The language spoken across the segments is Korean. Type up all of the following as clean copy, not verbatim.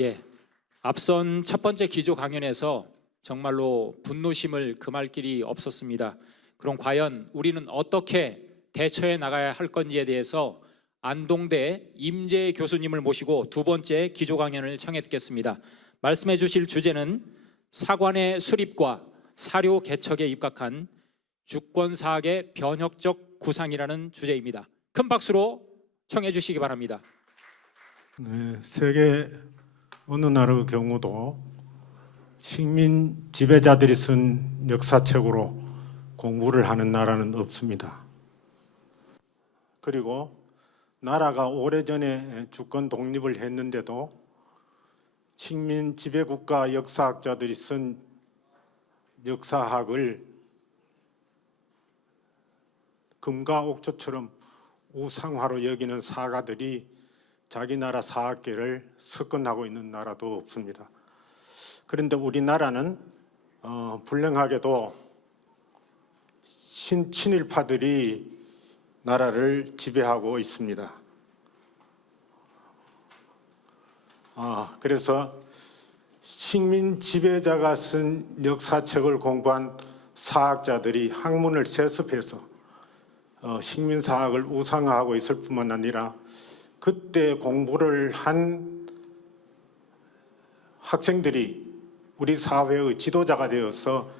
예, 앞선 첫 번째 기조 강연에서 정말로 분노심을 금할 길이 없었습니다. 그럼 과연 우리는 어떻게 대처해 나가야 할 건지에 대해서 안동대 임재 교수님을 모시고 두 번째 기조 강연을 청해 듣겠습니다. 말씀해 주실 주제는 사관의 수립과 사료 개척에 입각한 주권사학의 변혁적 구상이라는 주제입니다. 큰 박수로 청해 주시기 바랍니다. 네, 세계 어느 나라의 경우도 식민 지배자들이 쓴 역사책으로 공부를 하는 나라는 없습니다. 그리고 나라가 오래전에 주권 독립을 했는데도 식민 지배국가 역사학자들이 쓴 역사학을 금과 옥조처럼 우상화로 여기는 사가들이 자기 나라 사학계를 석권하고 있는 나라도 없습니다. 그런데 우리나라는 불행하게도 친일파들이 나라를 지배하고 있습니다. 그래서 식민 지배자가 쓴 역사책을 공부한 사학자들이 학문을 세습해서 식민사학을 우상화하고 있을 뿐만 아니라 그때 공부를 한 학생들이 우리 사회의 지도자가 되어서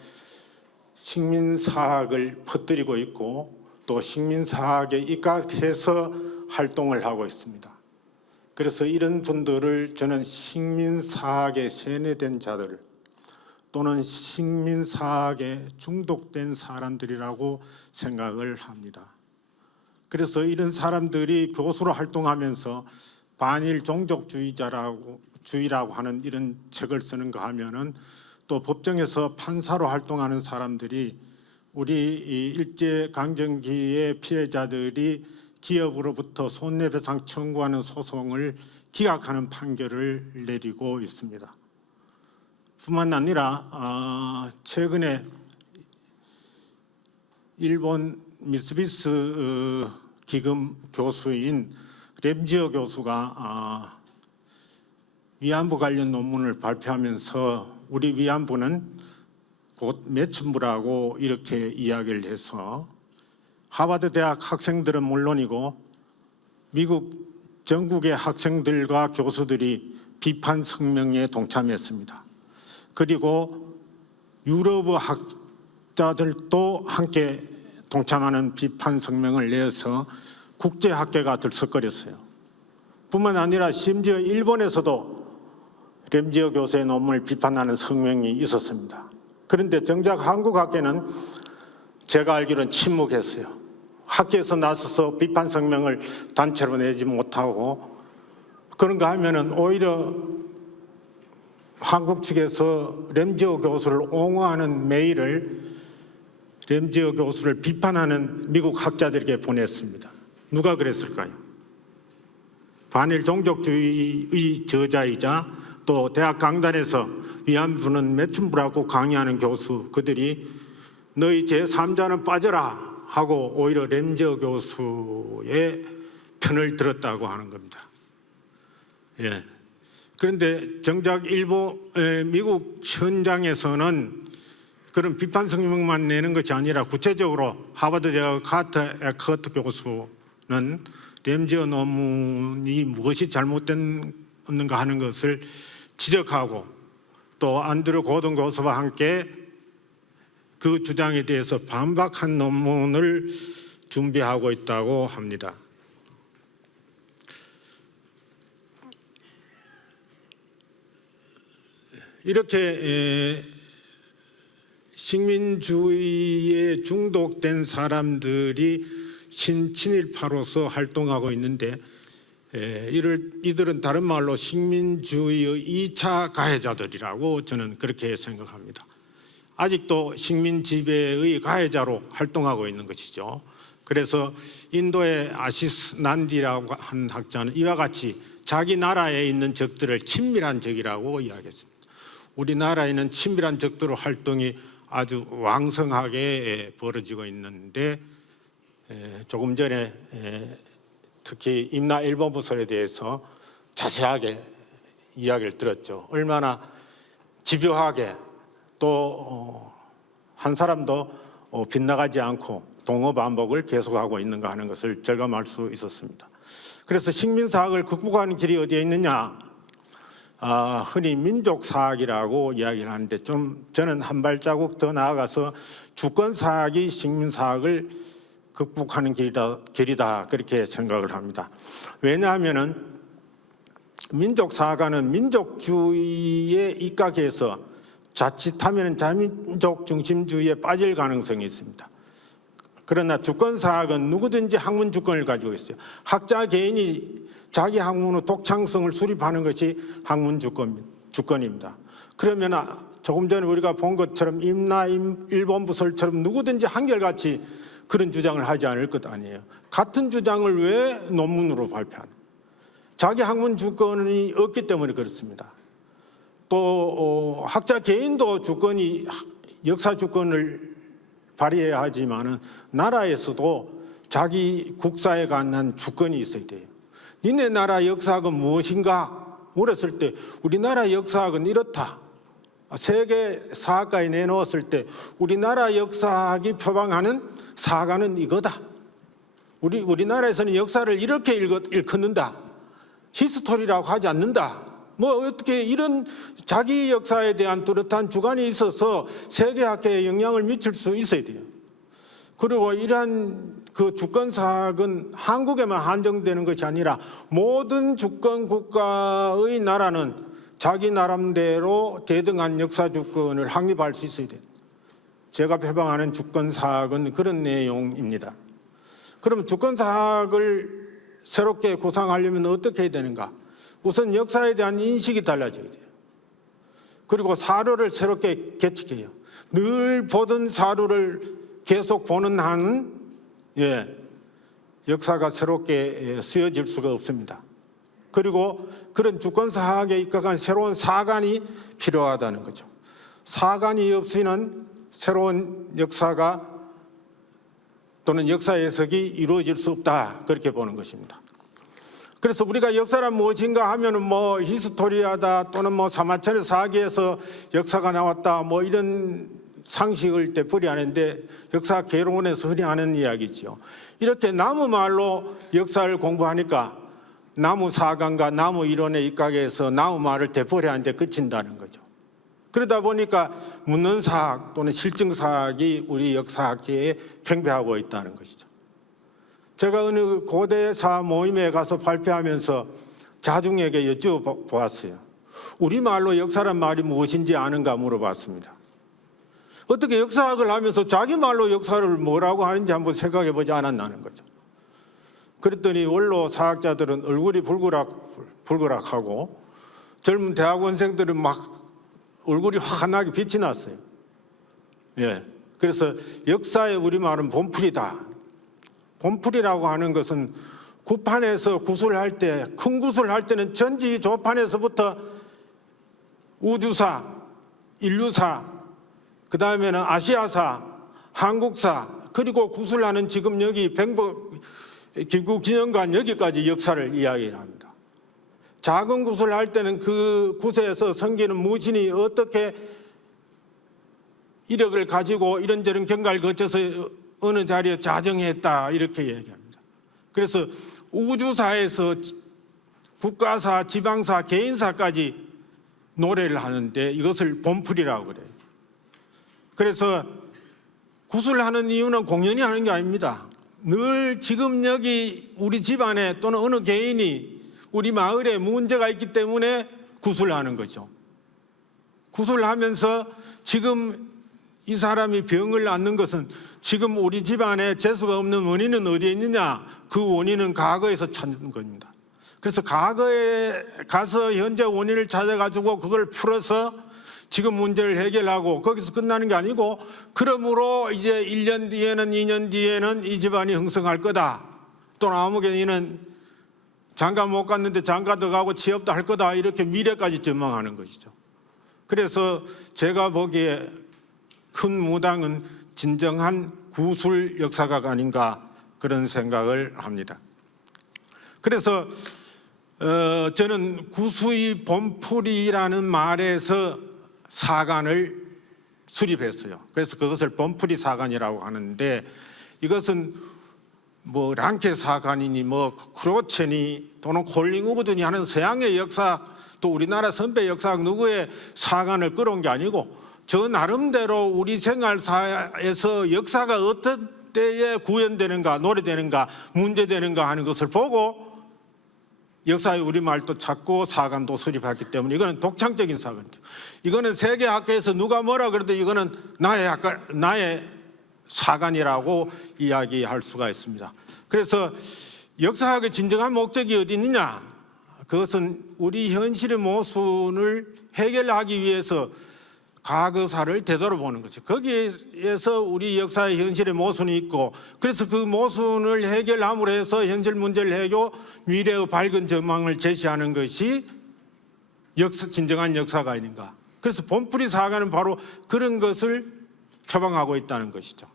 식민사학을 퍼뜨리고 있고 또 식민사학에 입각해서 활동을 하고 있습니다. 그래서 이런 분들을 저는 식민사학에 세뇌된 자들 또는 식민사학에 중독된 사람들이라고 생각을 합니다. 그래서 이런 사람들이 교수로 활동하면서 반일 종족주의라고 하는 이런 책을 쓰는가 하면은 또 법정에서 판사로 활동하는 사람들이 우리 일제강점기의 피해자들이 기업으로부터 손해배상 청구하는 소송을 기각하는 판결을 내리고 있습니다. 뿐만 아니라 최근에 일본 미쓰비스 기금 교수인 램지어 교수가 위안부 관련 논문을 발표하면서 우리 위안부는 곧 매춘부라고 이렇게 이야기를 해서 하버드 대학 학생들은 물론이고 미국 전국의 학생들과 교수들이 비판 성명에 동참했습니다. 그리고 유럽 학자들도 함께 동참하는 비판 성명을 내어서 국제학계가 들썩거렸어요. 뿐만 아니라 심지어 일본에서도 램지어 교수의 논문을 비판하는 성명이 있었습니다. 그런데 정작 한국 학계는 제가 알기로는 침묵했어요. 학계에서 나서서 비판 성명을 단체로 내지 못하고 그런가 하면은 오히려 한국 측에서 램지어 교수를 옹호하는 메일을 램지어 교수를 비판하는 미국 학자들에게 보냈습니다. 누가 그랬을까요? 반일 종족주의의 저자이자 또 대학 강단에서 위안부는 매춘부라고 강의하는 교수 그들이 너희 제3자는 빠져라 하고 오히려 램지어 교수의 편을 들었다고 하는 겁니다. 예. 그런데 정작 미국 현장에서는 그런 비판 성명만 내는 것이 아니라 구체적으로 하버드 대학 카터 에커트 교수는 램지어 논문이 무엇이 잘못됐는가 하는 것을 지적하고 또 안드류 고든 교수와 함께 그 주장에 대해서 반박한 논문을 준비하고 있다고 합니다. 이렇게 식민주의에 중독된 사람들이 친일파로서 활동하고 있는데 이들은 다른 말로 식민주의의 2차 가해자들이라고 저는 그렇게 생각합니다. 아직도 식민 지배의 가해자로 활동하고 있는 것이죠. 그래서 인도의 아시스 난디라고 한 학자는 이와 같이 자기 나라에 있는 적들을 친밀한 적이라고 이야기했습니다. 우리나라에는 친밀한 적들의 활동이 아주 왕성하게 벌어지고 있는데 조금 전에 특히 임나 일본부설에 대해서 자세하게 이야기를 들었죠. 얼마나 집요하게 또 한 사람도 빗나가지 않고 동어 반복을 계속하고 있는가 하는 것을 절감할 수 있었습니다. 그래서 식민사학을 극복하는 길이 어디에 있느냐? 흔히 민족사학이라고 이야기를 하는데 좀 저는 한 발자국 더 나아가서 주권사학이 식민사학을 극복하는 길이다 그렇게 생각을 합니다. 왜냐하면은 민족사학과는 민족주의에 입각해서 자칫하면 자민족 중심주의에 빠질 가능성이 있습니다. 그러나 주권사학은 누구든지 학문 주권을 가지고 있어요. 학자 개인이 자기 학문의 독창성을 수립하는 것이 학문 주권입니다. 그러면 조금 전에 우리가 본 것처럼 임나임 일본부설처럼 누구든지 한결같이 그런 주장을 하지 않을 것 아니에요. 같은 주장을 왜 논문으로 발표하는? 자기 학문 주권이 없기 때문에 그렇습니다. 또 학자 개인도 주권이 역사 주권을 발휘해야 하지만은 나라에서도 자기 국사에 관한 주권이 있어야 돼요. 니네 나라 역사학은 무엇인가 물었을 때 우리나라 역사학은 이렇다. 세계 사학과에 내놓았을 때 우리나라 역사학이 표방하는 사과는 이거다. 우리나라에서는 역사를 이렇게 일컫는다. 히스토리라고 하지 않는다. 뭐 어떻게 이런 자기 역사에 대한 뚜렷한 주관이 있어서 세계학계에 영향을 미칠 수 있어야 돼요. 그리고 이러한 그 주권사학은 한국에만 한정되는 것이 아니라 모든 주권 국가의 나라는 자기 나름대로 대등한 역사 주권을 확립할 수 있어야 돼요. 제가 표방하는 주권사학은 그런 내용입니다. 그럼 주권사학을 새롭게 구상하려면 어떻게 해야 되는가? 우선 역사에 대한 인식이 달라져야 돼요. 그리고 사료를 새롭게 개척해요. 늘 보던 사료를 계속 보는 한 역사가 새롭게 쓰여질 수가 없습니다. 그리고 그런 주권사학에 입각한 새로운 사관이 필요하다는 거죠. 사관이 없이는 새로운 역사가 또는 역사 해석이 이루어질 수 없다 그렇게 보는 것입니다. 그래서 우리가 역사란 무엇인가 하면은 뭐 히스토리아다 또는 뭐 사마천의 사기에서 역사가 나왔다 뭐 이런 상식을 되풀이하는데 역사 개론에서 흔히 하는 이야기죠. 이렇게 나무 말로 역사를 공부하니까 나무 사관과 나무 이론에 입각해서 나무 말을 되풀이하는데 그친다는 거죠. 그러다 보니까 묻는 사학 또는 실증 사학이 우리 역사학계에 팽배하고 있다는 것이죠. 제가 어느 고대사 모임에 가서 발표하면서 자중에게 여쭤보았어요. 우리말로 역사란 말이 무엇인지 아는가 물어봤습니다. 어떻게 역사학을 하면서 자기 말로 역사를 뭐라고 하는지 한번 생각해 보지 않았나는 거죠. 그랬더니 원로 사학자들은 얼굴이 불그락하고 젊은 대학원생들은 막 얼굴이 환하게 빛이 났어요. 그래서 역사의 우리말은 본풀이다. 본풀이라고 하는 것은 구판에서 구술할 때, 큰 구술할 때는 전지조판에서부터 우주사, 인류사, 그 다음에는 아시아사, 한국사, 그리고 구술하는 지금 여기 김구기념관 여기까지 역사를 이야기합니다. 작은 구술할 때는 그 구세에서 섬기는 무신이 어떻게 이력을 가지고 이런저런 경과를 거쳐서 어느 자리에 자정했다 이렇게 얘기합니다. 그래서 우주사에서 국가사, 지방사, 개인사까지 노래를 하는데 이것을 본풀이라고 그래요. 그래서 구술하는 이유는 공연히 하는 게 아닙니다. 늘 지금 여기 우리 집안에 또는 어느 개인이 우리 마을에 문제가 있기 때문에 구술하는 거죠. 구술하면서 지금 이 사람이 병을 앓는 것은 지금 우리 집안에 재수가 없는 원인은 어디에 있느냐? 그 원인은 과거에서 찾는 겁니다. 그래서 과거에 가서 현재 원인을 찾아가지고 그걸 풀어서 지금 문제를 해결하고 거기서 끝나는 게 아니고 그러므로 이제 1년 뒤에는 2년 뒤에는 이 집안이 흥성할 거다. 또는 아무개는 장가 못 갔는데 장가도 가고 취업도 할 거다. 이렇게 미래까지 전망하는 것이죠. 그래서 제가 보기에 큰 무당은 진정한 구술 역사가가 아닌가 그런 생각을 합니다. 그래서 저는 구수의 범풀이라는 말에서 사간을 수립했어요. 그래서 그것을 범풀이 사간이라고 하는데, 이것은 뭐 랑케 사간이니 뭐 크로체니 또는 콜링우드니 하는 서양의 역사, 또 우리나라 선배 역사학 누구의 사간을 끌어온 게 아니고, 저 나름대로 우리 생활사에서 역사가 어떤 때에 구현되는가, 노래되는가, 문제되는가 하는 것을 보고 역사의 우리말도 찾고 사간도 수립했기 때문에 이거는 독창적인 사건이죠. 이거는 세계학계에서 누가 뭐라 그래도 이거는 나의 사간이라고 이야기할 수가 있습니다. 그래서 역사학의 진정한 목적이 어디 있느냐? 그것은 우리 현실의 모순을 해결하기 위해서 과거사를 되돌아보는 거죠. 거기에서 우리 역사의 현실의 모순이 있고, 그래서 그 모순을 해결함으로 해서 현실 문제를 해결, 미래의 밝은 전망을 제시하는 것이 진정한 역사가 아닌가. 그래서 범풀이 사가는 바로 그런 것을 표방하고 있다는 것이죠.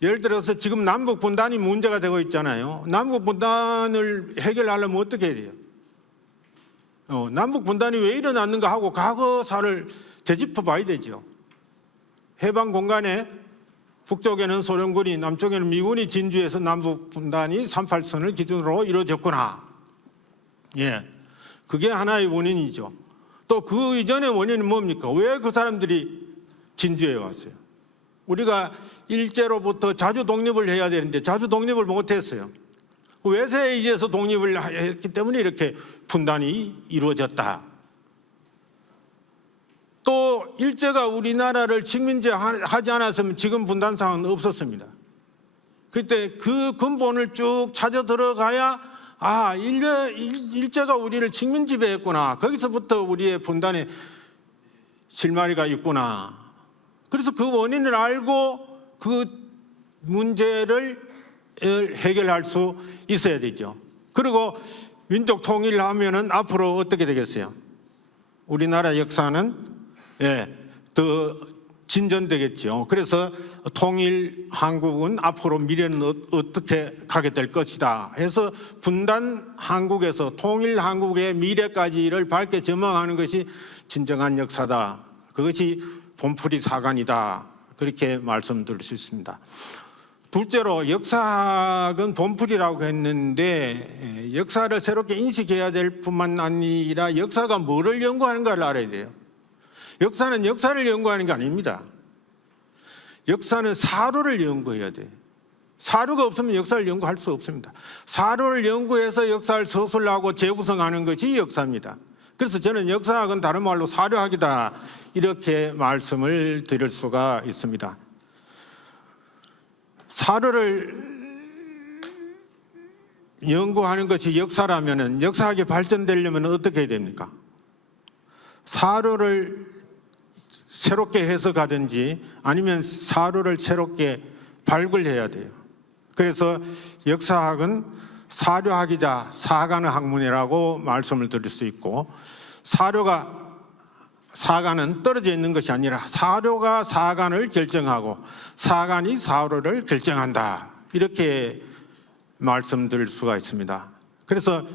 예를 들어서 지금 남북 분단이 문제가 되고 있잖아요. 남북 분단을 해결하려면 어떻게 해야 돼요? 남북 분단이 왜 일어났는가 하고 과거사를 되짚어 봐야 되죠. 해방 공간에 북쪽에는 소련군이, 남쪽에는 미군이 진주해서 남북 분단이 38선을 기준으로 이루어졌구나. 예, 그게 하나의 원인이죠. 또 그 이전의 원인은 뭡니까? 왜 그 사람들이 진주해 왔어요? 우리가 일제로부터 자주 독립을 해야 되는데 자주 독립을 못했어요. 외세에 의해서 독립을 했기 때문에 이렇게 분단이 이루어졌다. 또 일제가 우리나라를 식민지하지 않았으면 지금 분단 상황은 없었습니다. 그때 그 근본을 쭉 찾아 들어가야 일제가 우리를 식민 지배했구나. 거기서부터 우리의 분단의 실마리가 있구나. 그래서 그 원인을 알고 그 문제를 해결할 수 있어야 되죠. 그리고 민족 통일을 하면은 앞으로 어떻게 되겠어요? 우리나라 역사는 더 진전되겠죠. 그래서 통일 한국은 앞으로 미래는 어떻게 가게 될 것이다 해서 분단 한국에서 통일 한국의 미래까지를 밝게 전망하는 것이 진정한 역사다. 그것이 범풀이 사간이다. 그렇게 말씀드릴 수 있습니다. 둘째로 역사학은 범풀이라고 했는데 역사를 새롭게 인식해야 될 뿐만 아니라 역사가 뭐를 연구하는가를 알아야 돼요. 역사는 역사를 연구하는 게 아닙니다. 역사는 사료를 연구해야 돼요. 사료가 없으면 역사를 연구할 수 없습니다. 사료를 연구해서 역사를 서술하고 재구성하는 것이 역사입니다. 그래서 저는 역사학은 다른 말로 사료학이다 이렇게 말씀을 드릴 수가 있습니다. 사료를 연구하는 것이 역사라면 역사학이 발전되려면 어떻게 해야 됩니까? 사료를 새롭게 해석하든지 아니면 사료를 새롭게 발굴해야 돼요. 그래서 역사학은 사료학이자 사간의 학문이라고 말씀을 드릴 수 있고, 사간은 떨어져 있는 것이 아니라 사료가 사간을 결정하고 사간이 사료를 결정한다. 이렇게 말씀드릴 수가 있습니다. 그래서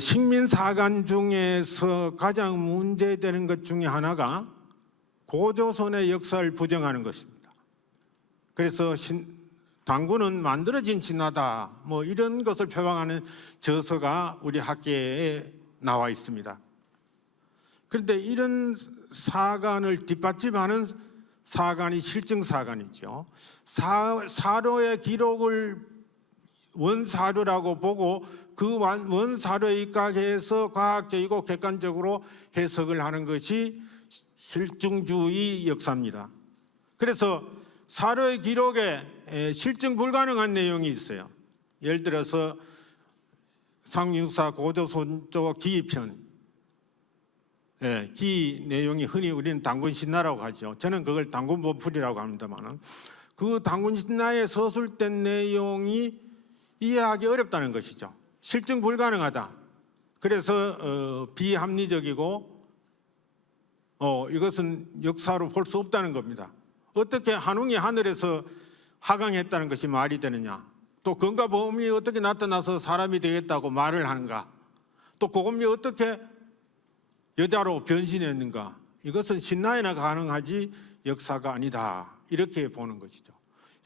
식민사관 중에서 가장 문제되는 것 중에 하나가 고조선의 역사를 부정하는 것입니다. 그래서 당군은 만들어진 진화다 뭐 이런 것을 표방하는 저서가 우리 학계에 나와 있습니다. 그런데 이런 사관을 뒷받침하는 사관이 실증사관이죠. 사료의 기록을 원사료라고 보고 그 원사료에 입각해서 과학적이고 객관적으로 해석을 하는 것이 실증주의 역사입니다. 그래서 사료의 기록에 실증 불가능한 내용이 있어요. 예를 들어서 상륙사 고조선 쪽 기편, 기 내용이 흔히 우리는 당군신나라고 하죠. 저는 그걸 당군범풀이라고 합니다만, 그 당군신나에 서술된 내용이 이해하기 어렵다는 것이죠. 실증 불가능하다. 그래서 비합리적이고 이것은 역사로 볼 수 없다는 겁니다. 어떻게 한웅이 하늘에서 하강했다는 것이 말이 되느냐? 또 건강보험이 어떻게 나타나서 사람이 되겠다고 말을 하는가? 또 그것이 어떻게 여자로 변신했는가? 이것은 신라에나 가능하지 역사가 아니다. 이렇게 보는 것이죠.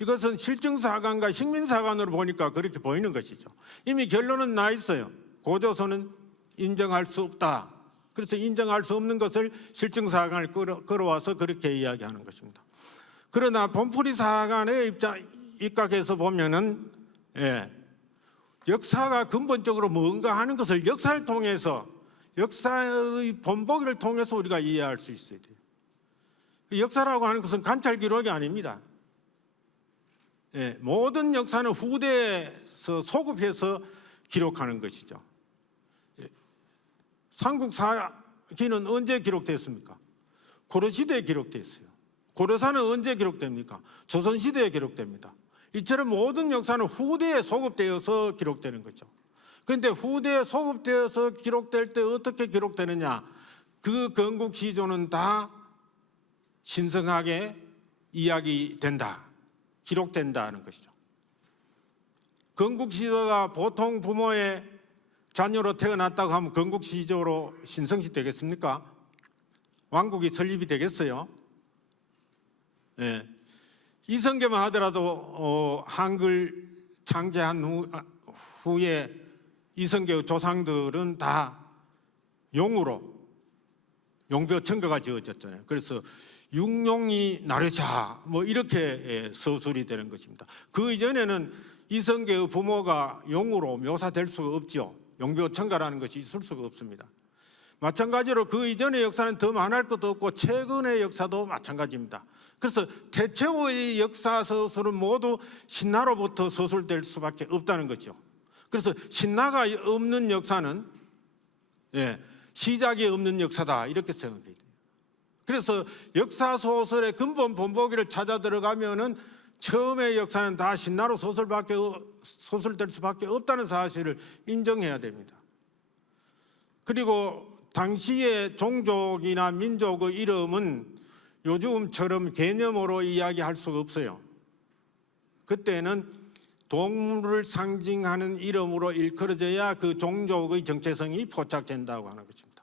이것은 실증사관과 식민사관으로 보니까 그렇게 보이는 것이죠. 이미 결론은 나 있어요. 고조선은 인정할 수 없다. 그래서 인정할 수 없는 것을 실증사관을 끌어와서 그렇게 이야기하는 것입니다. 그러나 본풀이사관의 입각해서 보면은 역사가 근본적으로 뭔가 하는 것을 역사를 통해서, 역사의 본보기를 통해서 우리가 이해할 수 있어야 돼요. 역사라고 하는 것은 관찰 기록이 아닙니다. 모든 역사는 후대에서 소급해서 기록하는 것이죠. 삼국사기는 언제 기록됐습니까? 고려시대에 기록됐어요. 고려사는 언제 기록됩니까? 조선시대에 기록됩니다. 이처럼 모든 역사는 후대에 소급되어서 기록되는 거죠. 그런데 후대에 소급되어서 기록될 때 어떻게 기록되느냐? 그 건국시조는 다 신성하게 이야기된다, 기록된다는 것이죠. 건국시조가 보통 부모의 자녀로 태어났다고 하면 건국시조로 신성시 되겠습니까? 왕국이 설립이 되겠어요? 이성계만 하더라도 한글 창제한 후에 이성계의 조상들은 다 용으로 용벼 청가가 지어졌잖아요. 그래서 육룡이 나르샤 뭐 이렇게 서술이 되는 것입니다. 그 이전에는 이성계의 부모가 용으로 묘사될 수가 없죠. 용벼 청가라는 것이 있을 수가 없습니다. 마찬가지로 그 이전의 역사는 더 말할 것도 없고 최근의 역사도 마찬가지입니다. 그래서 태초의 역사 서술은 모두 신라로부터 서술될 수밖에 없다는 거죠. 그래서 신라가 없는 역사는 시작이 없는 역사다, 이렇게 생각해야 돼요. 그래서 역사 소설의 근본 본보기를 찾아 들어가면은 처음의 역사는 다 신라로 서술될 수밖에 없다는 사실을 인정해야 됩니다. 그리고 당시의 종족이나 민족의 이름은 요즘처럼 개념으로 이야기할 수가 없어요. 그때는 동물을 상징하는 이름으로 일컬어져야 그 종족의 정체성이 포착된다고 하는 것입니다.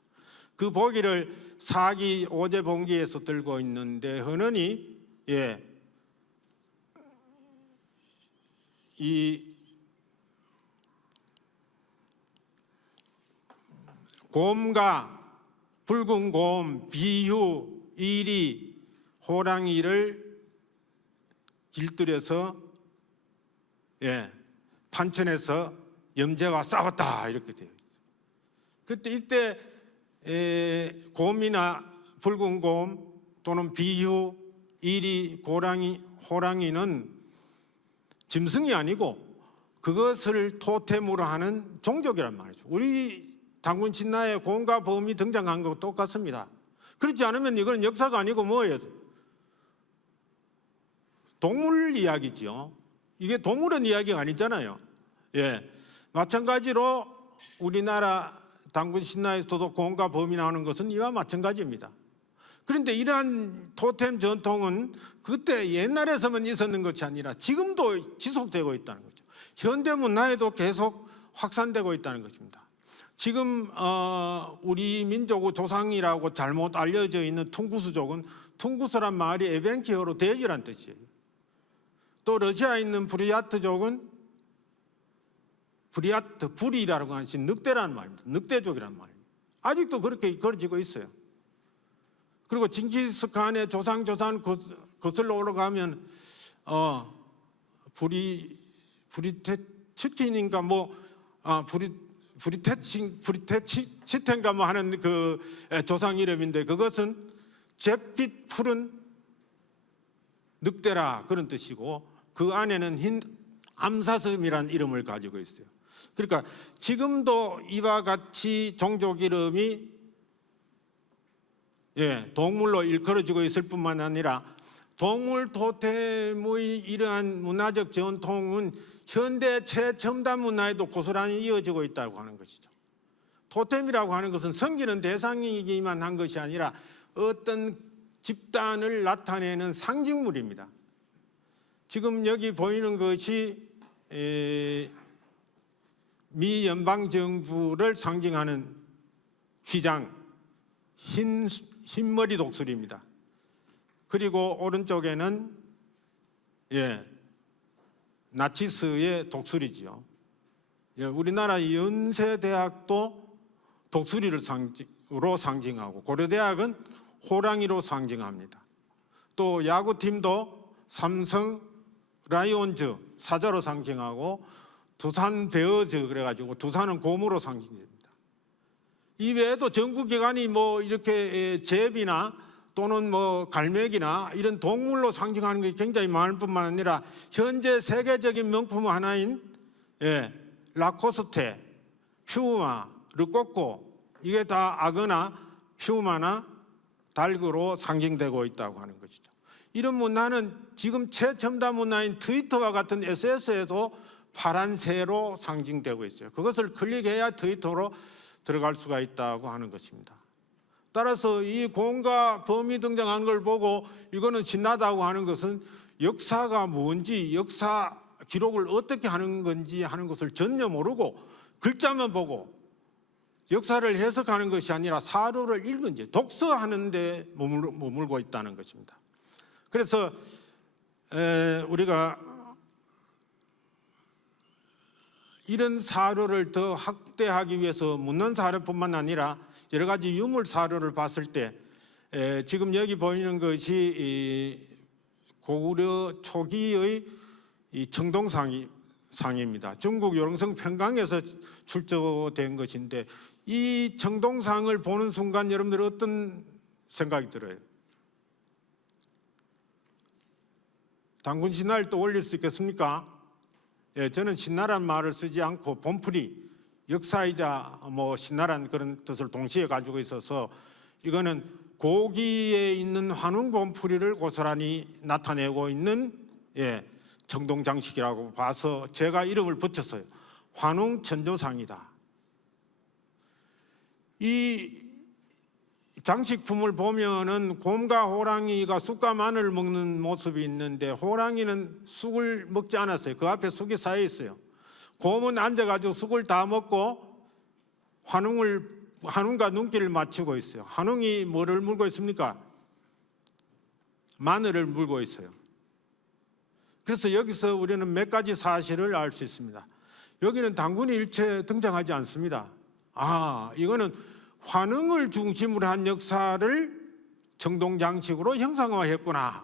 그 보기를 사기 오제봉기에서 들고 있는데 흔히 이 곰과 붉은 곰, 비유, 이리, 호랑이를 길들여서 판천에서 염제와 싸웠다, 이렇게 되어 있어요. 그때 이때 곰이나 붉은 곰 또는 비유, 이리, 호랑이는 짐승이 아니고 그것을 토템으로 하는 종족이란 말이죠. 우리 당군 신라에 곰과 범이 등장한 것과 똑같습니다. 그렇지 않으면 이건 역사가 아니고 뭐예요? 동물 이야기죠. 이게 동물원 이야기가 아니잖아요. 마찬가지로 우리나라 당군 신라에서도 곰과 범이 나오는 것은 이와 마찬가지입니다. 그런데 이러한 토템 전통은 그때 옛날에서만 있었는 것이 아니라 지금도 지속되고 있다는 거죠. 현대 문화에도 계속 확산되고 있다는 것입니다. 지금 우리 민족의 조상이라고 잘못 알려져 있는 퉁구스족은, 퉁구스란 말이 에벤키어로 돼지란 뜻이에요. 또 러시아에 있는 부리야트족은 불이라고 하는 늑대라는 말입니다. 늑대족이란 말이에요. 아직도 그렇게 걸어지고 있어요. 그리고 징기스칸의 조상조상 거슬러 올라가면 브리테치킨인가 브리테치텐가 뭐 하는 그 조상 이름인데, 그것은 잿빛 푸른 늑대라 그런 뜻이고, 그 안에는 흰 암사슴이라는 이름을 가지고 있어요. 그러니까 지금도 이와 같이 종족 이름이 동물로 일컬어지고 있을 뿐만 아니라 동물 토템의 이러한 문화적 전통은 현대 최첨단 문화에도 고스란히 이어지고 있다고 하는 것이죠. 토템이라고 하는 것은 섬기는 대상이기만 한 것이 아니라 어떤 집단을 나타내는 상징물입니다. 지금 여기 보이는 것이 미 연방 정부를 상징하는 휘장, 흰머리 독수리입니다. 그리고 오른쪽에는 나치스의 독수리지요. 우리나라 연세대학도 독수리를 상징하고 고려대학은 호랑이로 상징합니다. 또 야구팀도 삼성 라이온즈 사자로 상징하고 두산 베어즈 그래가지고 두산은 곰으로 상징됩니다. 이 외에도 정부기관이 뭐 이렇게 제비나 또는 뭐 갈매기나 이런 동물로 상징하는 게 굉장히 많을 뿐만 아니라 현재 세계적인 명품 하나인 라코스테, 퓨마, 르꼬꼬 이게 다 악어나 퓨마나 닭으로 상징되고 있다고 하는 것이죠. 이런 문화는 지금 최첨단 문화인 트위터와 같은 SNS에도 파란 새로 상징되고 있어요. 그것을 클릭해야 트위터로 들어갈 수가 있다고 하는 것입니다. 따라서 이 곰과 범이 등장하는 걸 보고 이거는 신나다고 하는 것은 역사가 뭔지 역사 기록을 어떻게 하는 건지 하는 것을 전혀 모르고 글자만 보고 역사를 해석하는 것이 아니라 사료를 읽은지 독서하는 데 머물고 있다는 것입니다. 그래서 우리가 이런 사료를 더 확대하기 위해서 문헌 사료뿐만 아니라 여러 가지 유물 사료를 봤을 때 지금 여기 보이는 것이 고구려 초기의 청동상입니다. 중국 요령성 평강에서 출조된 것인데 이 청동상을 보는 순간 여러분들 어떤 생각이 들어요? 단군 신화를 떠올릴 수 있겠습니까? 저는 신나란 말을 쓰지 않고 본풀이 역사이자 뭐 신나란 그런 뜻을 동시에 가지고 있어서 이거는 고기에 있는 환웅 본풀이를 고스란히 나타내고 있는 청동장식이라고 봐서 제가 이름을 붙였어요. 환웅 천조상이다. 이 장식품을 보면은 곰과 호랑이가 쑥과 마늘을 먹는 모습이 있는데 호랑이는 쑥을 먹지 않았어요. 그 앞에 쑥이 쌓여 있어요. 곰은 앉아가지고 쑥을 다 먹고 환웅과 눈길을 맞추고 있어요. 환웅이 뭐를 물고 있습니까? 마늘을 물고 있어요. 그래서 여기서 우리는 몇 가지 사실을 알 수 있습니다. 여기는 단군이 일체 등장하지 않습니다. 이거는 환웅을 중심으로 한 역사를 청동장식으로 형상화했구나.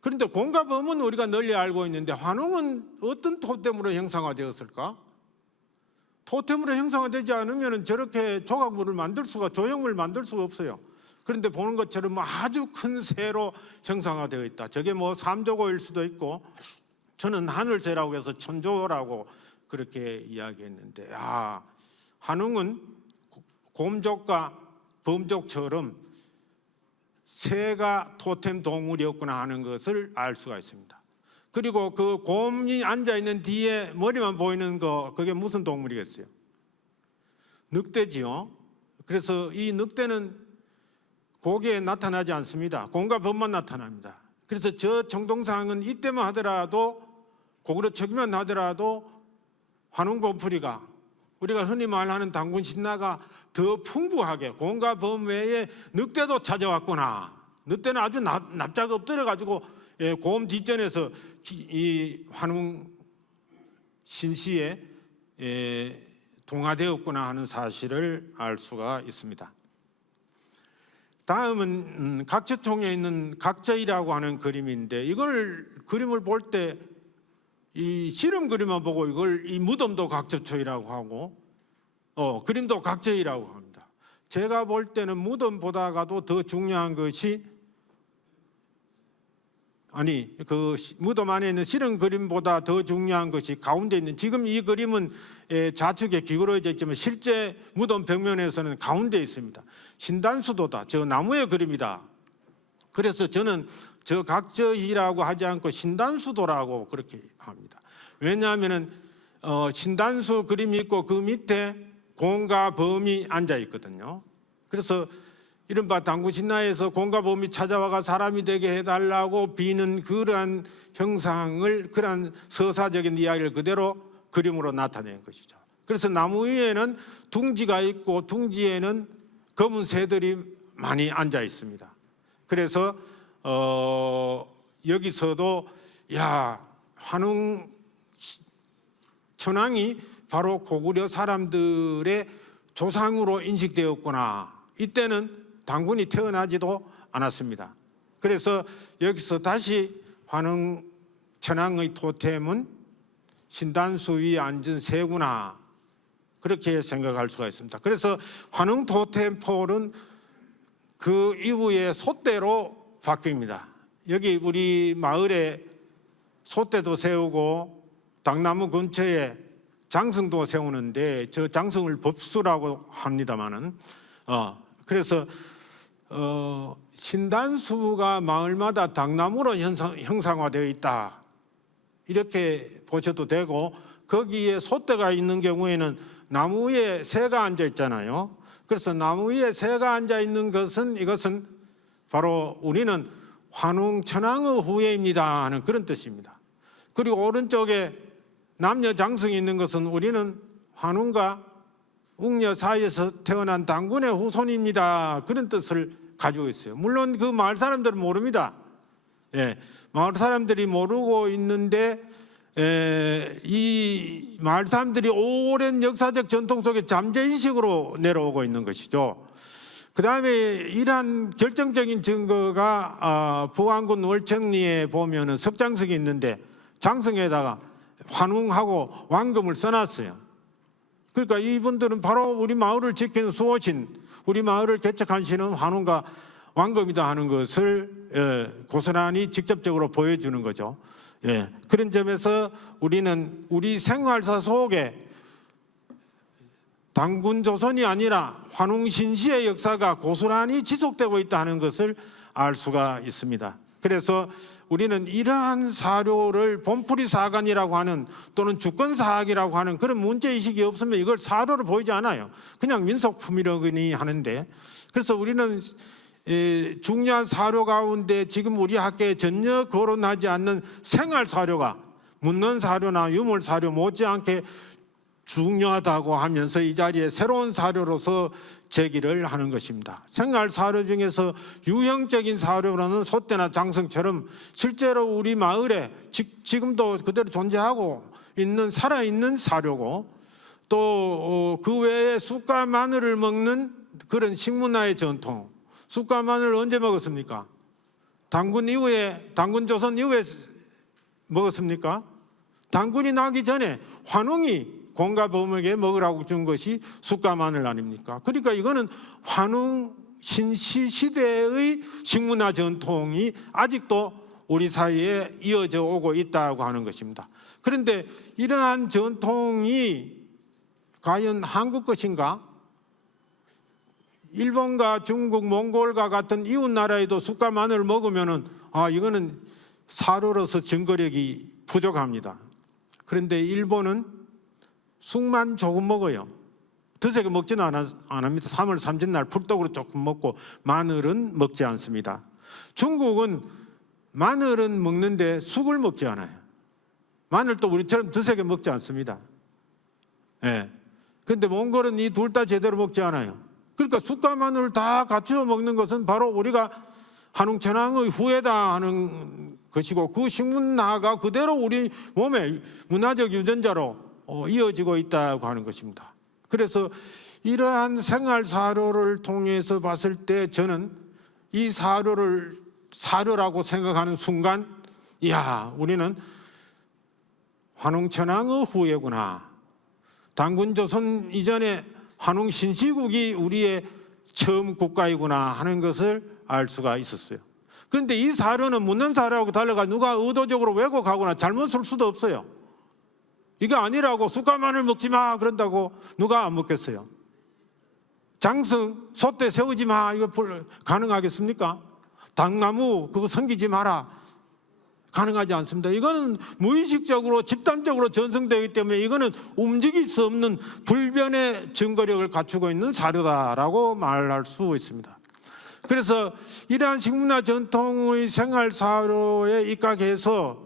그런데 곰과 범은 우리가 널리 알고 있는데 환웅은 어떤 토템으로 형상화되었을까? 토템으로 형상화되지 않으면 저렇게 조각물을 조형물을 만들 수가 없어요. 그런데 보는 것처럼 아주 큰 새로 형상화되어 있다. 저게 뭐 삼조고일 수도 있고 저는 하늘새라고 해서 천조라고 그렇게 이야기했는데 환웅은 곰족과 범족처럼 새가 토템 동물이었구나 하는 것을 알 수가 있습니다. 그리고 그 곰이 앉아있는 뒤에 머리만 보이는 그게 무슨 동물이겠어요? 늑대지요. 그래서 이 늑대는 고기에 나타나지 않습니다. 곰과 범만 나타납니다. 그래서 저 청동상은 이때만 하더라도 고구려 초기만 하더라도 환웅본풀이가 우리가 흔히 말하는 단군 신라가 더 풍부하게 곰과 범 외에 늑대도 찾아왔구나. 늑대는 아주 납작 엎드려가지고 곰 뒷전에서 이 환웅 신시에 동화되었구나 하는 사실을 알 수가 있습니다. 다음은 각처통에 있는 각저이라고 하는 그림인데 이걸 그림을 볼 때 이 실험 그림만 보고 이 무덤도 각처초이라고 하고 그림도 각저이라고 합니다. 제가 볼 때는 무덤보다가도 더 중요한 것이 그 무덤 안에 있는 실험 그림보다 더 중요한 것이 가운데 있는 지금 이 그림은 좌측에 기울어져 있지만 실제 무덤 벽면에서는 가운데 있습니다. 신단수도다. 저 나무의 그림이다. 그래서 저는 저 각저이라고 하지 않고 신단수도라고 그렇게 합니다. 왜냐하면 신단수 그림이 있고 그 밑에 곰과 범이 앉아 있거든요. 그래서 이른바 당구신라에서 공가범이 찾아와가 사람이 되게 해달라고 비는 그러한 형상을, 그러한 서사적인 이야기를 그대로 그림으로 나타낸 것이죠. 그래서 나무 위에는 둥지가 있고 둥지에는 검은 새들이 많이 앉아 있습니다. 그래서 여기서도 환웅 천왕이 바로 고구려 사람들의 조상으로 인식되었구나. 이때는 당군이 태어나지도 않았습니다. 그래서 여기서 다시 환웅 천왕의 토템은 신단수 위에 앉은 새구나, 그렇게 생각할 수가 있습니다. 그래서 환웅 토템폴은 그 이후에 솥대로 바뀝니다. 여기 우리 마을에 솥대도 세우고 당나무 근처에 장승도 세우는데, 저 장승을 법수라고 합니다마는 그래서 신단수가 마을마다 당나무로 형상화되어 있다, 이렇게 보셔도 되고, 거기에 솥대가 있는 경우에는 나무 위에 새가 앉아 있잖아요. 그래서 나무 위에 새가 앉아 있는 것은, 이것은 바로 우리는 환웅 천왕의 후예입니다 하는 그런 뜻입니다. 그리고 오른쪽에 남녀 장승이 있는 것은 우리는 환웅과 웅녀 사이에서 태어난 당군의 후손입니다, 그런 뜻을 가지고 있어요. 물론 그 마을 사람들은 모릅니다. 마을 사람들이 모르고 있는데, 이 마을 사람들이 오랜 역사적 전통 속에 잠재의식으로 내려오고 있는 것이죠. 그 다음에 이러한 결정적인 증거가 부안군 월청리에 보면은 석장석이 있는데, 장성에다가 환웅하고 왕금을 써놨어요. 그러니까 이분들은 바로 우리 마을을 지키는 수호신, 우리 마을을 개척한 신은 환웅과 왕금이다 하는 것을 고스란히 직접적으로 보여주는 거죠. 그런 점에서 우리는 우리 생활사 속에 당군 조선이 아니라 환웅 신시의 역사가 고스란히 지속되고 있다는 것을 알 수가 있습니다. 그래서 우리는 이러한 사료를 본풀이 사관이라고 하는, 또는 주권사학이라고 하는 그런 문제의식이 없으면 이걸 사료로 보이지 않아요. 그냥 민속품이라고니 하는데, 그래서 우리는 중요한 사료 가운데 지금 우리 학계에 전혀 거론하지 않는 생활 사료가 묻는 사료나 유물 사료 못지않게 중요하다고 하면서 이 자리에 새로운 사료로서 제기를 하는 것입니다. 생활 사료 중에서 유형적인 사료로는 솥대나 장성처럼 실제로 우리 마을에 지금도 그대로 존재하고 있는 살아있는 사료고, 또 그 외에 쑥과 마늘을 먹는 그런 식문화의 전통. 쑥과 마늘을 언제 먹었습니까? 당군 조선 이후에 먹었습니까? 당군이 나기 전에 환웅이 공가범에게 먹으라고 준 것이 쑥과 마늘 아닙니까? 그러니까 이거는 환웅 신시 시대의 식문화 전통이 아직도 우리 사이에 이어져 오고 있다고 하는 것입니다. 그런데 이러한 전통이 과연 한국 것인가? 일본과 중국, 몽골과 같은 이웃 나라에도 쑥과 마늘을 먹으면은 이거는 사료로서 증거력이 부족합니다. 그런데 일본은 쑥만 조금 먹어요. 드세게 먹지는 않습니다. 3월 3일 풀떡으로 조금 먹고 마늘은 먹지 않습니다. 중국은 마늘은 먹는데 쑥을 먹지 않아요. 마늘도 우리처럼 드세게 먹지 않습니다. 그런데 몽골은 이 둘 다 제대로 먹지 않아요. 그러니까 쑥과 마늘을 다 갖추어 먹는 것은 바로 우리가 환웅 천왕의 후예다 하는 것이고, 그 식문화가 그대로 우리 몸의 문화적 유전자로 이어지고 있다고 하는 것입니다. 그래서 이러한 생활 사료를 통해서 봤을 때 저는 이 사료를 사료라고 생각하는 순간, 우리는 환웅 천왕의 후예구나. 당군 조선 이전에 환웅 신시국이 우리의 처음 국가이구나 하는 것을 알 수가 있었어요. 그런데 이 사료는 묻는 사료하고 달라가 누가 의도적으로 왜곡하거나 잘못 쓸 수도 없어요. 이게 아니라고 쑥과 마늘 먹지 마 그런다고 누가 안 먹겠어요? 장승 솥대 세우지 마 이거 가능하겠습니까? 당나무 그거 섬기지 마라 가능하지 않습니다. 이거는 무의식적으로 집단적으로 전승되기 때문에 이거는 움직일 수 없는 불변의 증거력을 갖추고 있는 사료다라고 말할 수 있습니다. 그래서 이러한 식문화 전통의 생활사로에 입각해서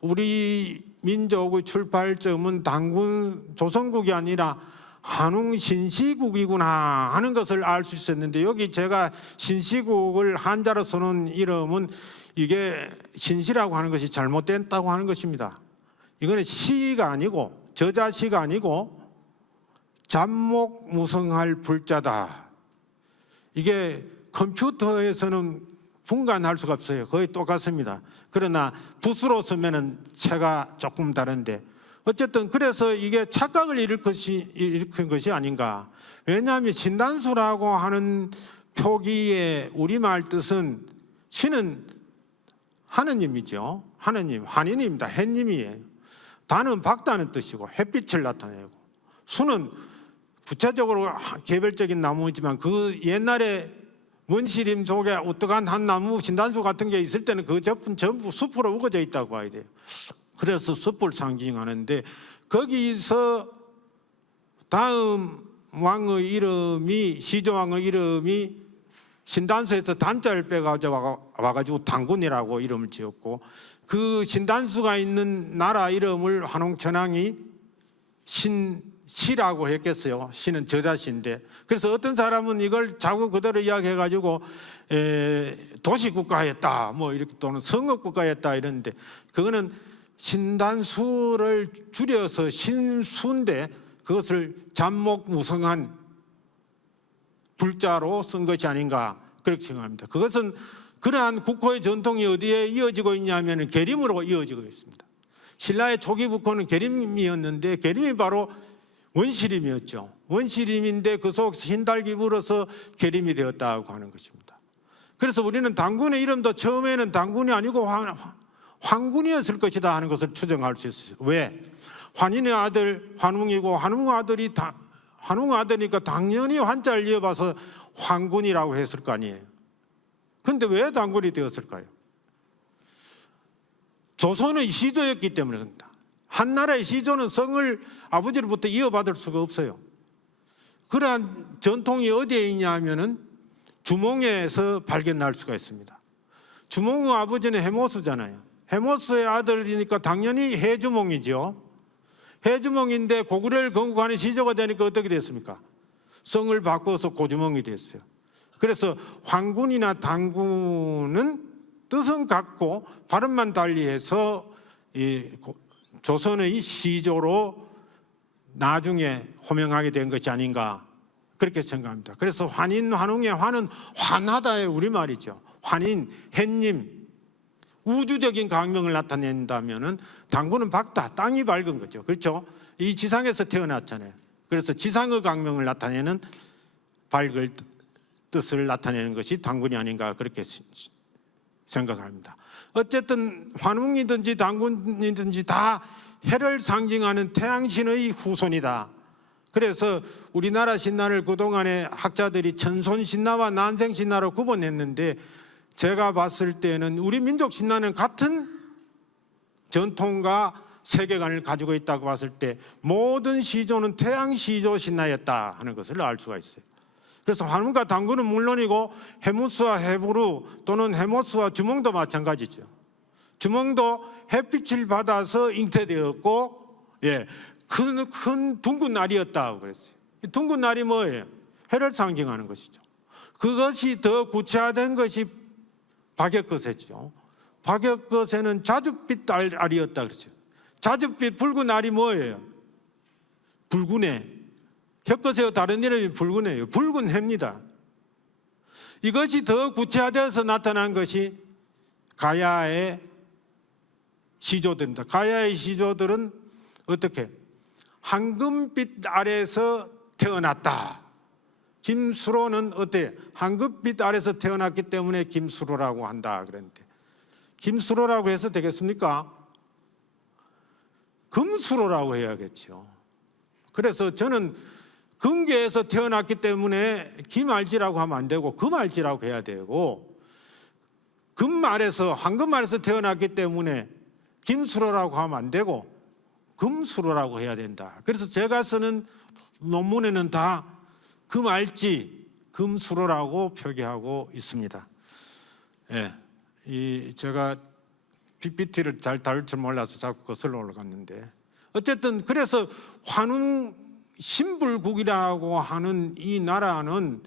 우리 민족의 출발점은 단군 조선국이 아니라 한웅 신시국이구나 하는 것을 알 수 있었는데, 여기 제가 신시국을 한자로 써놓은 이름은 이게 신시라고 하는 것이 잘못됐다고 하는 것입니다. 이거는 시가 아니고 저자시가 아니고 잡목무성할 불자다. 이게 컴퓨터에서는 분간할 수가 없어요. 거의 똑같습니다. 그러나 붓으로 쓰면은 체가 조금 다른데, 어쨌든 그래서 이게 착각을 일으킨 것이 아닌가. 왜냐하면 신단수라고 하는 표기의 우리말 뜻은, 신은 하느님이죠. 하느님, 한인입니다. 햇님이에요. 단은 밝다는 뜻이고 햇빛을 나타내고, 수는 구체적으로 개별적인 나무이지만 그 옛날에 원시림 속에 우뚝한 한 나무 신단수 같은 게 있을 때는 그 접은 전부 숲으로 우거져 있다고 봐야 돼요. 그래서 숲을 상징하는데, 거기서 다음 왕의 이름이, 시조왕의 이름이 신단수에서 단자를 빼가지고 와가지고 단군이라고 이름을 지었고, 그 신단수가 있는 나라 이름을 환웅천왕이 시라고 했겠어요. 시는 저자시인데, 그래서 어떤 사람은 이걸 자꾸 그대로 이야기해가지고 도시국가였다, 뭐 이렇게, 또는 성읍국가였다 이러는데, 그거는 신단수를 줄여서 신수인데 그것을 잡목무성한 불자로 쓴 것이 아닌가 그렇게 생각합니다. 그것은 그러한 국호의 전통이 어디에 이어지고 있냐면 계림으로 이어지고 있습니다. 신라의 초기 국호는 계림이었는데, 계림이 바로 원시림이었죠. 원시림인데 그 속에서 흰달기 불어서 계림이 되었다고 하는 것입니다. 그래서 우리는 단군의 이름도 처음에는 단군이 아니고 환군이었을 것이다 하는 것을 추정할 수 있어요. 왜? 환인의 아들 환웅이고, 환웅 아들이니까 당연히 환자를 이어봐서 환군이라고 했을 거 아니에요. 그런데 왜 단군이 되었을까요? 조선의 시조였기 때문에 그렇다. 한나라의 시조는 성을 아버지로부터 이어받을 수가 없어요. 그러한 전통이 어디에 있냐 하면은 주몽에서 발견날 수가 있습니다. 주몽의 아버지는 해모수잖아요. 해모수의 아들이니까 당연히 해주몽이죠. 해주몽인데 고구려를 건국하는 시조가 되니까 어떻게 됐습니까? 성을 바꿔서 고주몽이 됐어요. 그래서 황군이나 단군은 뜻은 같고 발음만 달리해서 이 조선의 시조로 나중에 호명하게 된 것이 아닌가 그렇게 생각합니다. 그래서 환인, 환웅의 환은 환하다의 우리말이죠. 환인, 햇님, 우주적인 강명을 나타낸다면은 단군은 밝다, 땅이 밝은 거죠. 그렇죠? 이 지상에서 태어났잖아요. 그래서 지상의 강명을 나타내는 밝을 뜻을 나타내는 것이 단군이 아닌가 그렇게 생각합니다. 어쨌든 환웅이든지 단군이든지 다 해를 상징하는 태양신의 후손이다. 그래서 우리나라 신화를 그동안에 학자들이 천손신화와 난생신화로 구분했는데, 제가 봤을 때는 우리 민족 신화는 같은 전통과 세계관을 가지고 있다고 봤을 때 모든 시조는 태양시조 신화였다 하는 것을 알 수가 있어요. 그래서 환웅과 단군은 물론이고 해무스와 해부루 또는 해모스와 주몽도 마찬가지죠. 주몽도 햇빛을 받아서 잉태되었고, 큰 둥근 날이었다고 그랬어요. 둥근 날이 뭐예요? 해를 상징하는 것이죠. 그것이 더 구체화된 것이 박역거세죠. 박역거세는 자줏빛 알이었다 그랬죠. 자줏빛 붉은 알이 뭐예요? 붉은 해. 혁거세와 다른 이름이 붉은 해예요. 붉은 해입니다. 이것이 더 구체화되어서 나타난 것이 가야의 시조들입니다. 가야의 시조들은 어떻게? 황금빛 아래에서 태어났다. 김수로는 어때요? 황금빛 아래에서 태어났기 때문에 김수로라고 한다 그랬는데, 김수로라고 해서 되겠습니까? 금수로라고 해야겠죠. 그래서 저는 금계에서 태어났기 때문에 김알지라고 하면 안 되고 금알지라고 해야 되고, 금알에서 황금알에서 태어났기 때문에 김수로라고 하면 안 되고 금수로라고 해야 된다. 그래서 제가 쓰는 논문에는 다 금알지, 금수로라고 표기하고 있습니다. 예, 제가 PPT를 잘 다룰 줄 몰라서 자꾸 거슬러 올라갔는데, 어쨌든 그래서 환웅 신불국이라고 하는 이 나라는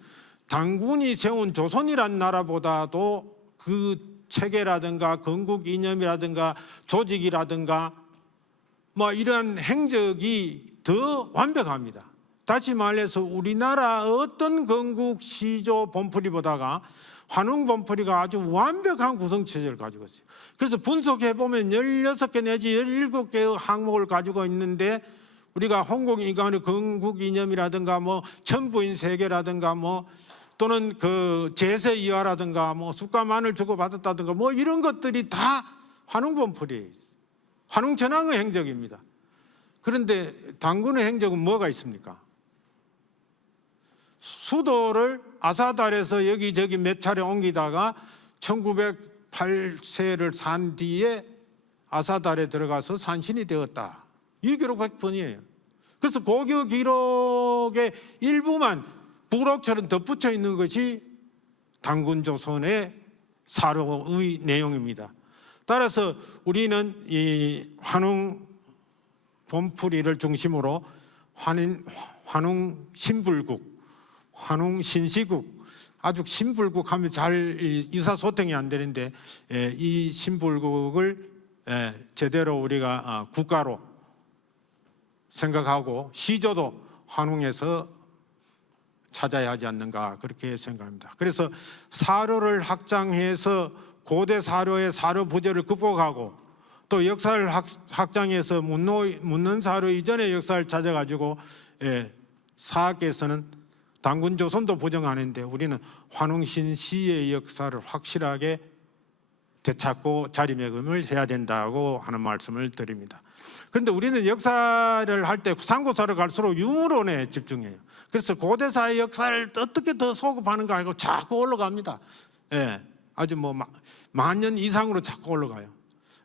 당군이 세운 조선이란 나라보다도 그 체계라든가 건국 이념이라든가 조직이라든가 뭐 이러한 행적이 더 완벽합니다. 다시 말해서 우리나라 어떤 건국 시조 본풀이보다가 환웅 본풀이가 아주 완벽한 구성체제를 가지고 있어요. 그래서 분석해 보면 16개 내지 17개의 항목을 가지고 있는데, 우리가 홍콩인간의 건국 이념이라든가 뭐 천부인 세계라든가 뭐 또는 그 제세 이화라든가 뭐 쑥과만을 주고 받았다든가 뭐 이런 것들이 다 환웅 본풀이에요. 환웅 전황의 행적입니다. 그런데 당군의 행적은 뭐가 있습니까? 수도를 아사달에서 여기저기 몇 차례 옮기다가 1908세를 산 뒤에 아사달에 들어가서 산신이 되었다. 이 기록 100번이에요. 그래서 고교 기록의 일부만 부록처럼 덧붙여 있는 것이 당군 조선의 사료의 내용입니다. 따라서 우리는 이 환웅 본풀이를 중심으로 환웅 신불국, 환웅 신시국, 아주 신불국 하면 잘 의사소통이 안 되는데, 이 신불국을 제대로 우리가 국가로 생각하고 시조도 환웅에서 찾아야 하지 않는가, 그렇게 생각합니다. 그래서 사료를 확장해서 고대 사료의 사료 부재를 극복하고, 또 역사를 확장해서 묻는 사료 이전의 역사를 찾아가지고 사학에서는 당군 조선도 부정하는데 우리는 환웅신시의 역사를 확실하게 되찾고 자리매김을 해야 된다고 하는 말씀을 드립니다. 그런데 우리는 역사를 할 때 상고사를 갈수록 유물론에 집중해요. 그래서 고대사의 역사를 어떻게 더 소급하는가 하고 자꾸 올라갑니다. 아주 뭐 만년 이상으로 자꾸 올라가요.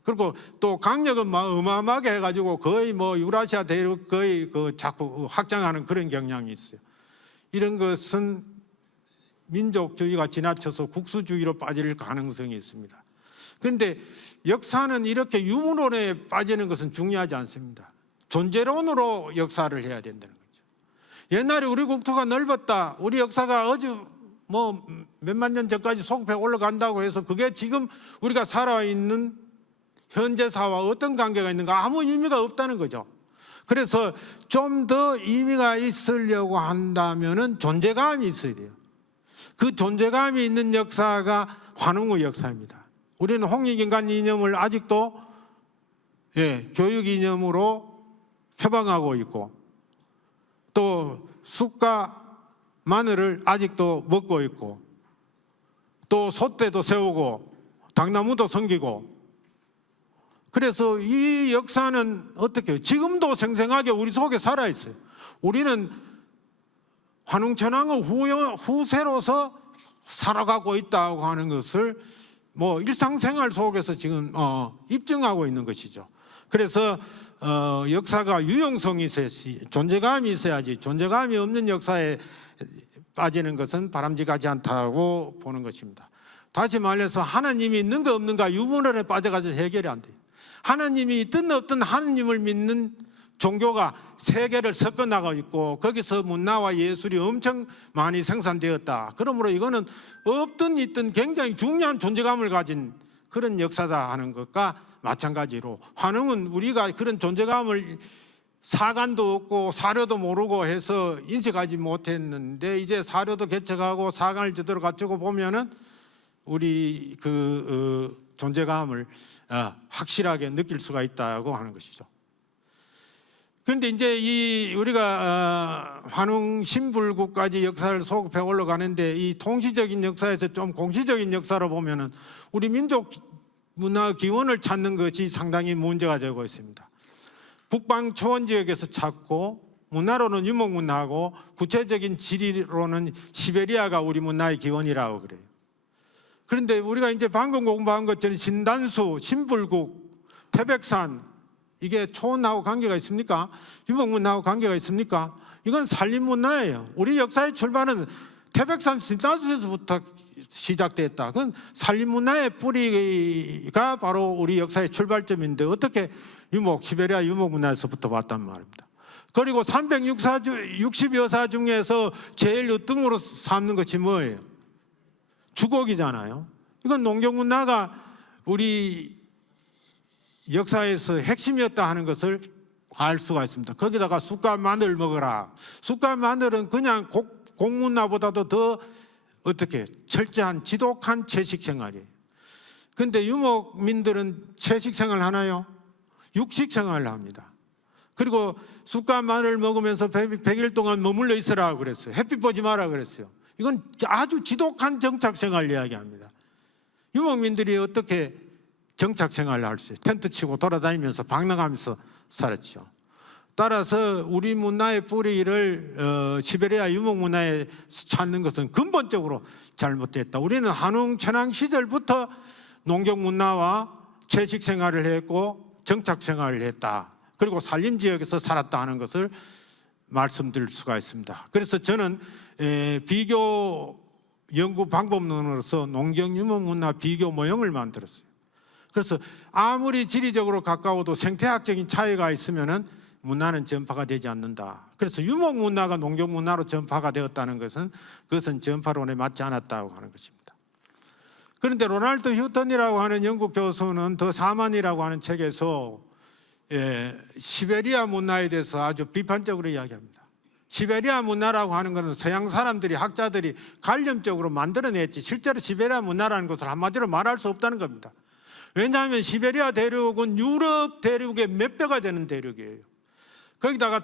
그리고 또 강력은 막 어마어마하게 해가지고 거의 뭐 유라시아 대륙 거의 그 자꾸 확장하는 그런 경향이 있어요. 이런 것은 민족주의가 지나쳐서 국수주의로 빠질 가능성이 있습니다. 그런데 역사는 이렇게 유물론에 빠지는 것은 중요하지 않습니다. 존재론으로 역사를 해야 된다는 거죠. 옛날에 우리 국토가 넓었다, 우리 역사가 아주 뭐 몇만 년 전까지 소급해 올라간다고 해서 그게 지금 우리가 살아있는 현재사와 어떤 관계가 있는가, 아무 의미가 없다는 거죠. 그래서 좀 더 의미가 있으려고 한다면은 존재감이 있어야 돼요. 그 존재감이 있는 역사가 환웅의 역사입니다. 우리는 홍익인간 이념을 아직도 교육 이념으로 표방하고 있고, 또 쑥과 마늘을 아직도 먹고 있고, 또 솥대도 세우고 당나무도 섬기고, 그래서 이 역사는 어떻게 해요? 지금도 생생하게 우리 속에 살아있어요. 우리는 환웅천황의 후세로서 살아가고 있다고 하는 것을 뭐 일상생활 속에서 지금 입증하고 있는 것이죠. 그래서 역사가 유용성이 있어야지, 존재감이 있어야지, 존재감이 없는 역사에 빠지는 것은 바람직하지 않다고 보는 것입니다. 다시 말해서 하나님이 있는가 없는가 유물론에 빠져가지고 해결이 안 돼요. 하나님이 있든 없든 하나님을 믿는 종교가 세계를 섞어 나가고 있고, 거기서 문화와 예술이 엄청 많이 생산되었다. 그러므로 이거는 없든 있든 굉장히 중요한 존재감을 가진 그런 역사다 하는 것과 마찬가지로, 환웅은 우리가 그런 존재감을 사관도 없고 사료도 모르고 해서 인식하지 못했는데, 이제 사료도 개척하고 사관을 제대로 갖추고 보면은 우리 그 존재감을 확실하게 느낄 수가 있다고 하는 것이죠. 그런데 이제 우리가 환웅 신불국까지 역사를 소급해 올라가는데, 이 통시적인 역사에서 좀 공시적인 역사로 보면은 우리 민족 문화 기원을 찾는 것이 상당히 문제가 되고 있습니다. 북방 초원 지역에서 찾고, 문화로는 유목문화하고 구체적인 지리로는 시베리아가 우리 문화의 기원이라고 그래요. 그런데 우리가 이제 방금 공부한 것처럼 신단수, 신불국, 태백산, 이게 초원하고 관계가 있습니까? 유목문화하고 관계가 있습니까? 이건 산림문화예요. 우리 역사의 출발은 태백산 신다수에서부터 시작됐다. 그건 산림문화의 뿌리가 바로 우리 역사의 출발점인데 어떻게 시베리아 유목문화에서부터 왔단 말입니다. 그리고 360여사 중에서 제일 으뜸으로 삼는 것이 뭐예요? 주곡이잖아요. 이건 농경문화가 우리 역사에서 핵심이었다 하는 것을 알 수가 있습니다. 거기다가 쑥과 마늘 먹어라. 쑥과 마늘은 그냥 곡문화보다도 더 어떻게 철저한 지독한 채식 생활이에요. 그런데 유목민들은 채식 생활 하나요? 육식 생활을 합니다. 그리고 쑥과 마늘 먹으면서 100일 동안 머물러 있으라 그랬어요. 햇빛 보지 마라 그랬어요. 이건 아주 지독한 정착 생활을 이야기합니다. 유목민들이 어떻게 정착 생활을 할 수 있어요? 텐트 치고 돌아다니면서 방랑하면서 살았죠. 따라서 우리 문화의 뿌리를 시베리아 유목문화에 찾는 것은 근본적으로 잘못됐다. 우리는 한웅 천황 시절부터 농경문화와 채식 생활을 했고 정착 생활을 했다. 그리고 산림지역에서 살았다 하는 것을 말씀드릴 수가 있습니다. 그래서 저는 비교 연구 방법론으로서 농경유목문화 비교 모형을 만들었어요. 그래서 아무리 지리적으로 가까워도 생태학적인 차이가 있으면은 문화는 전파가 되지 않는다. 그래서 유목문화가 농경문화로 전파가 되었다는 것은 그것은 전파론에 맞지 않았다고 하는 것입니다. 그런데 로널드 휴턴이라고 하는 영국 교수는 더 사만이라고 하는 책에서 시베리아 문화에 대해서 아주 비판적으로 이야기합니다. 시베리아 문화라고 하는 것은 서양 사람들이 학자들이 관념적으로 만들어냈지 실제로 시베리아 문화라는 것을 한마디로 말할 수 없다는 겁니다. 왜냐하면 시베리아 대륙은 유럽 대륙의 몇 배가 되는 대륙이에요. 거기다가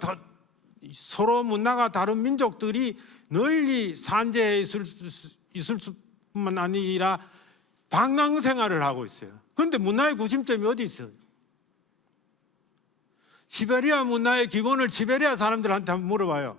서로 문화가 다른 민족들이 널리 산재해 있을 뿐만 아니라 방랑 생활을 하고 있어요. 그런데 문화의 구심점이 어디 있어요? 시베리아 문화의 기본을 시베리아 사람들한테 한번 물어봐요.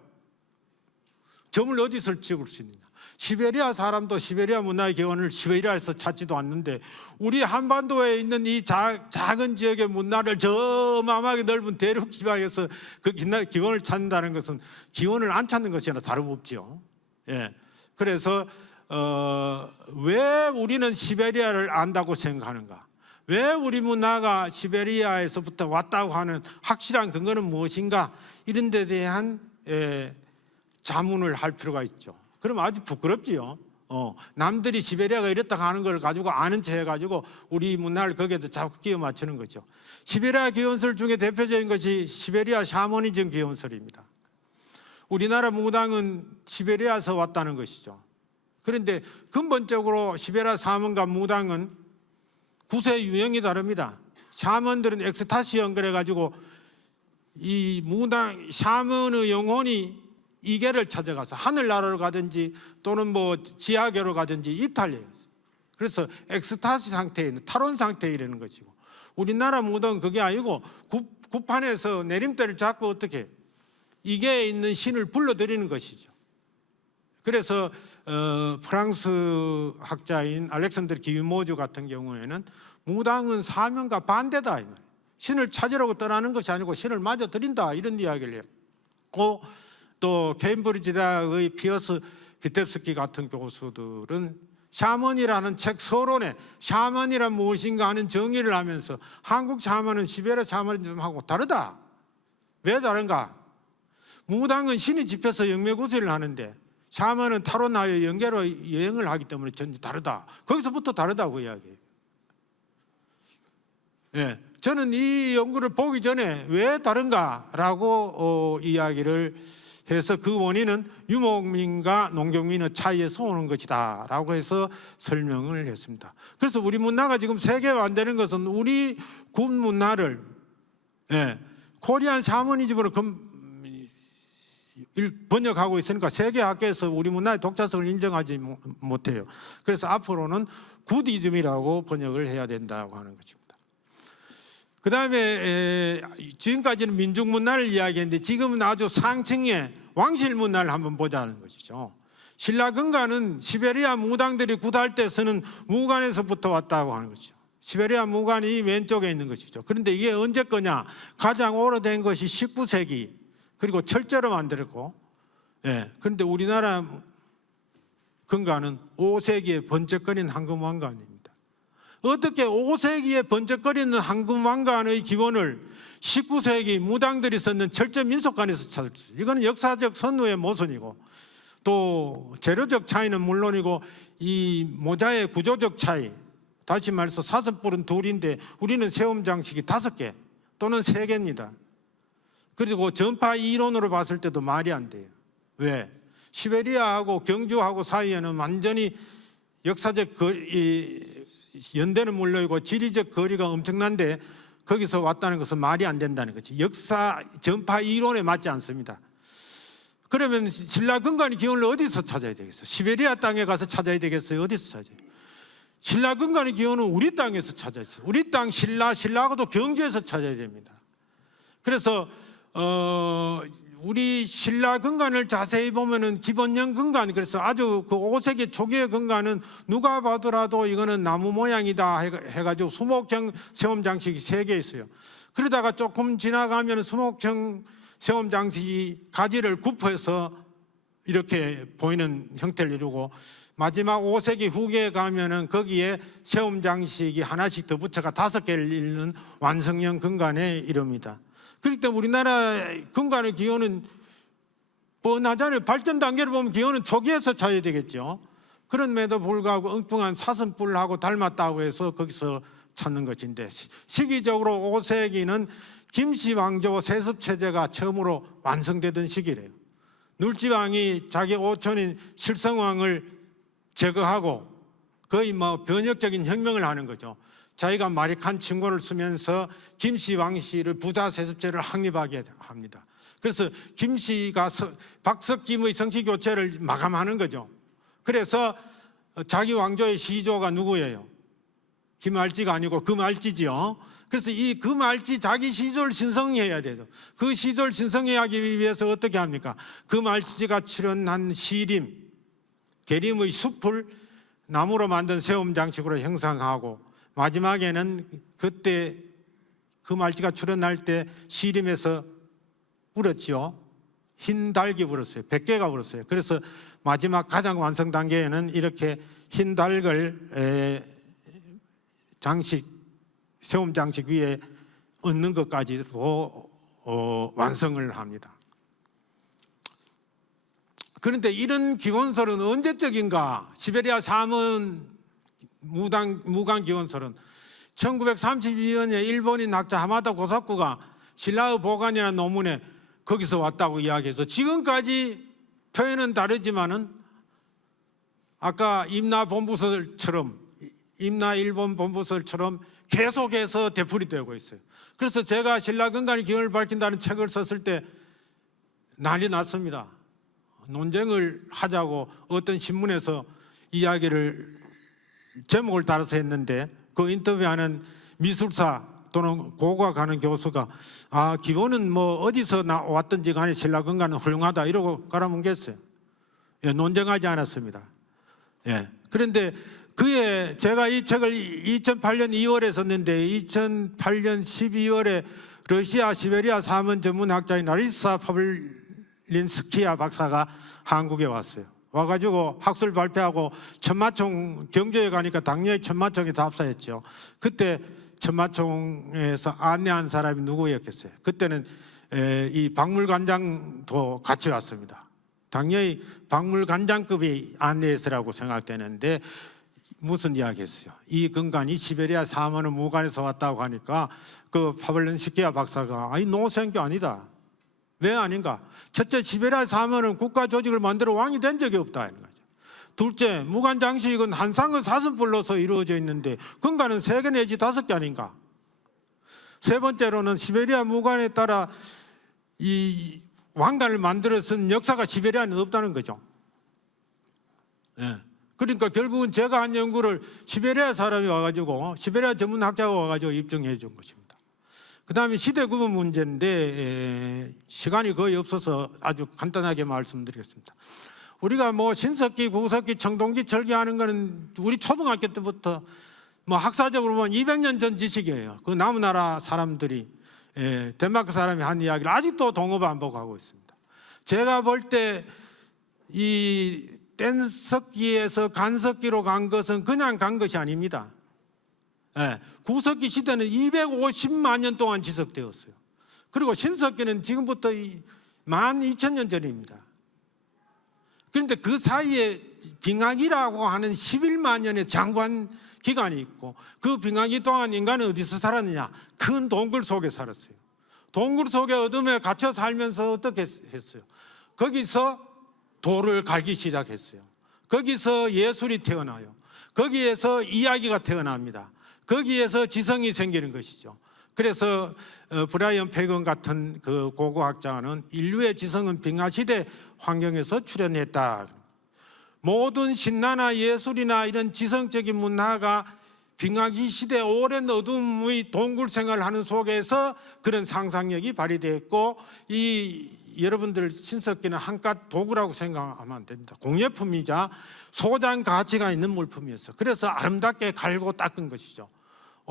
점을 어디서 찍을 수 있느냐? 시베리아 사람도 시베리아 문화의 기원을 시베리아에서 찾지도 않는데 우리 한반도에 있는 이 작은 지역의 문화를 저 마막이 넓은 대륙 지방에서 그 기원을 찾는다는 것은 기원을 안 찾는 것이나 다름없죠. 그래서 왜 우리는 시베리아를 안다고 생각하는가? 왜 우리 문화가 시베리아에서부터 왔다고 하는 확실한 근거는 무엇인가? 이런 데 대한 자문을 할 필요가 있죠. 그럼 아주 부끄럽지요. 남들이 시베리아가 이랬다고 하는 걸 가지고 아는 체 해가지고 우리 문화를 거기에도 자꾸 끼워 맞추는 거죠. 시베리아 기원설 중에 대표적인 것이 시베리아 샤머니즘 기원설입니다. 우리나라 무당은 시베리아에서 왔다는 것이죠. 그런데 근본적으로 시베리아 샤먼과 무당은 구세 유형이 다릅니다. 샤먼들은 엑스타시 연결해가지고 이 무당 샤먼의 영혼이 이계를 찾아가서 하늘나라로 가든지 또는 지하계로 가든지 이탈해요. 그래서 엑스타시 상태에 있는 탈원 상태에 이르는 것이고 우리나라 무당은 그게 아니고 구판에서 내림대를 잡고 어떻게 이계에 있는 신을 불러들이는 것이죠. 그래서 프랑스 학자인 알렉산드르 기유모주 같은 경우에는 무당은 사명과 반대다. 신을 찾으려고 떠나는 것이 아니고 신을 마저 드린다 이런 이야기를 해요. 또 케임브리지 대학의 피어스 비텝스키 같은 교수들은 샤먼이라는 책 서론에 샤먼이란 무엇인가 하는 정의를 하면서 한국 샤먼은 시베리아 샤머니즘하고 다르다. 왜 다른가? 무당은 신이 집혀서 영매구슬을 하는데 샤먼은 타로나의 연계로 여행을 하기 때문에 전혀 다르다. 거기서부터 다르다고 이야기해요. 저는 이 연구를 보기 전에 왜 다른가라고 이야기를 해서 그 원인은 유목민과 농경민의 차이에서 오는 것이다 라고 해서 설명을 했습니다. 그래서 우리 문화가 지금 세계화 안 되는 것은 우리 군 문화를 코리안 샤머니즘으로 번역하고 있으니까 세계 학계에서 우리 문화의 독자성을 인정하지 못해요. 그래서 앞으로는 구디즘이라고 번역을 해야 된다고 하는 것입니다. 그 다음에 지금까지는 민중문화를 이야기했는데 지금은 아주 상층의 왕실문화를 한번 보자는 것이죠. 신라근간은 시베리아 무당들이 굿할 때 쓰는 무관에서부터 왔다고 하는 것이죠. 시베리아 무관이 왼쪽에 있는 것이죠. 그런데 이게 언제 거냐? 가장 오래된 것이 19세기 그리고 철제로 만들었고 그런데 우리나라 근간은 5세기에 번쩍거린 황금왕관입니다. 어떻게 5세기에 번쩍거리는 황금왕관의 기원을 19세기 무당들이 썼는 철저민속관에서 찾을 수 있어요. 이거는 역사적 선우의 모순이고, 또 재료적 차이는 물론이고 이 모자의 구조적 차이, 다시 말해서 사슴뿔은 둘인데 우리는 세움 장식이 5개 또는 3개입니다. 그리고 전파 이론으로 봤을 때도 말이 안 돼요. 왜? 시베리아하고 경주하고 사이에는 완전히 역사적 연대는 물론이고 지리적 거리가 엄청난데 거기서 왔다는 것은 말이 안 된다는 거지. 역사 전파 이론에 맞지 않습니다. 그러면 신라 근간의 기원을 어디서 찾아야 되겠어요? 시베리아 땅에 가서 찾아야 되겠어요? 어디서 찾아요? 신라 근간의 기원은 우리 땅에서 찾아야죠. 우리 땅 신라하고도 경주에서 찾아야 됩니다. 그래서 우리 신라 근간을 자세히 보면은 기본형 근간, 그래서 아주 그 5세기 초기의 근간은 누가 봐더라도 이거는 나무 모양이다 해가지고 수목형 세움 장식이 3개 있어요. 그러다가 조금 지나가면 수목형 세움 장식이 가지를 굽어서 이렇게 보이는 형태를 이루고, 마지막 5세기 후기에 가면은 거기에 세움 장식이 하나씩 더 붙여가 5개를 이루는 완성형 근간에 이릅니다. 그렇기 때문에 우리나라 근간의 기원은 뻔하잖아요. 발전 단계를 보면 기원은 초기에서 찾아야 되겠죠. 그럼에도 불구하고 엉뚱한 사슴뿔하고 닮았다고 해서 거기서 찾는 것인데, 시기적으로 5세기는 김씨 왕조 세습 체제가 처음으로 완성되던 시기래요. 눌지왕이 자기 오촌인 실성왕을 제거하고 거의 뭐 변혁적인 혁명을 하는 거죠. 자기가 마리칸 칭권을 쓰면서 김씨 왕씨를 부자 세습제를 확립하게 합니다. 그래서 김씨가 박석김의 성씨 교체를 마감하는 거죠. 그래서 자기 왕조의 시조가 누구예요? 김알지가 아니고 금알지지요. 그래서 이 금알지 자기 시조를 신성해야 되죠. 그 시조를 신성하기 위해서 어떻게 합니까? 금알지가 출연한 시림, 계림의 숲을 나무로 만든 세움 장식으로 형상하고, 마지막에는 그때 금알지가 출연할 때 시림에서 울었죠. 흰 닭이 울었어요. 100개가 울었어요. 그래서 마지막 가장 완성 단계에는 이렇게 흰 닭을 장식, 세움 장식 위에 얹는 것까지도 완성을 합니다. 그런데 이런 기원설은 언제적인가? 시베리아 사문 무관 기원설은 1932년에 일본인 학자 하마다 고사쿠가 신라의 보관이라는 논문에 거기서 왔다고 이야기해서, 지금까지 표현은 다르지만은 아까 임나 일본 본부설처럼 계속해서 되풀이되고 있어요. 그래서 제가 신라 근간의 기원을 밝힌다는 책을 썼을 때 난리 났습니다. 논쟁을 하자고 어떤 신문에서 이야기를 제목을 따라서 했는데, 그 인터뷰하는 미술사 또는 고고가 가는 교수가 기원은 뭐 어디서 왔든지 간에 신라 근간은 훌륭하다 이러고 깔아뭉갰어요. 예, 논쟁하지 않았습니다. 예. 그런데 제가 이 책을 2008년 2월에 썼는데 2008년 12월에 러시아 시베리아 사문 전문학자인 라리사 파블린스키아 박사가 한국에 왔어요. 와가지고 학술 발표하고 천마총 경주에 가니까 당연히 천마총에 답사했죠. 그때 천마총에서 안내한 사람이 누구였겠어요? 그때는 이 박물관장도 같이 왔습니다. 당연히 박물관장급이 안내했으라고 생각되는데 무슨 이야기했어요? 이 근간이 시베리아 사문의 무관에서 왔다고 하니까 그 파블린스키아 박사가 노생교 아니다. 왜 아닌가? 첫째, 시베리아 사문은 국가 조직을 만들어 왕이 된 적이 없다. 둘째, 무관 장식은 한 쌍의 사슴뿔로서 이루어져 있는데 근간은 3개 내지 5개 아닌가? 세 번째로는 시베리아 무관에 따라 이 왕관을 만들어 쓴 역사가 시베리아는 없다는 거죠. 예. 그러니까 결국은 제가 한 연구를 시베리아 사람이 와가지고, 시베리아 전문학자가 와가지고 입증해 준 것입니다. 그 다음에 시대 구분 문제인데 시간이 거의 없어서 아주 간단하게 말씀드리겠습니다. 우리가 뭐 신석기, 구석기, 청동기 절기하는 거는 우리 초등학교 때부터 뭐 학사적으로 보면 200년 전 지식이에요. 그 남나라 사람들이, 덴마크 사람이 한 이야기를 아직도 동어반복하고 있습니다. 제가 볼 때 이 뗀석기에서 간석기로 간 것은 그냥 간 것이 아닙니다. 예, 구석기 시대는 250만 년 동안 지속되었어요. 그리고 신석기는 지금부터 12,000년 전입니다. 그런데 그 사이에 빙하기라고 하는 11만 년의 장관 기간이 있고, 그 빙하기 동안 인간은 어디서 살았느냐? 큰 동굴 속에 살았어요. 동굴 속에 어둠에 갇혀 살면서 어떻게 했어요? 거기서 돌을 갈기 시작했어요. 거기서 예술이 태어나요. 거기에서 이야기가 태어납니다. 거기에서 지성이 생기는 것이죠. 그래서 브라이언 페건 같은 그 고고학자는 인류의 지성은 빙하시대 환경에서 출현했다. 모든 신화나 예술이나 이런 지성적인 문화가 빙하기 시대 오랜 어둠의 동굴 생활하는 속에서 그런 상상력이 발휘됐고, 여러분들 신석기는 한깟 도구라고 생각하면 안 됩니다. 공예품이자 소장 가치가 있는 물품이었어요. 그래서 아름답게 갈고 닦은 것이죠.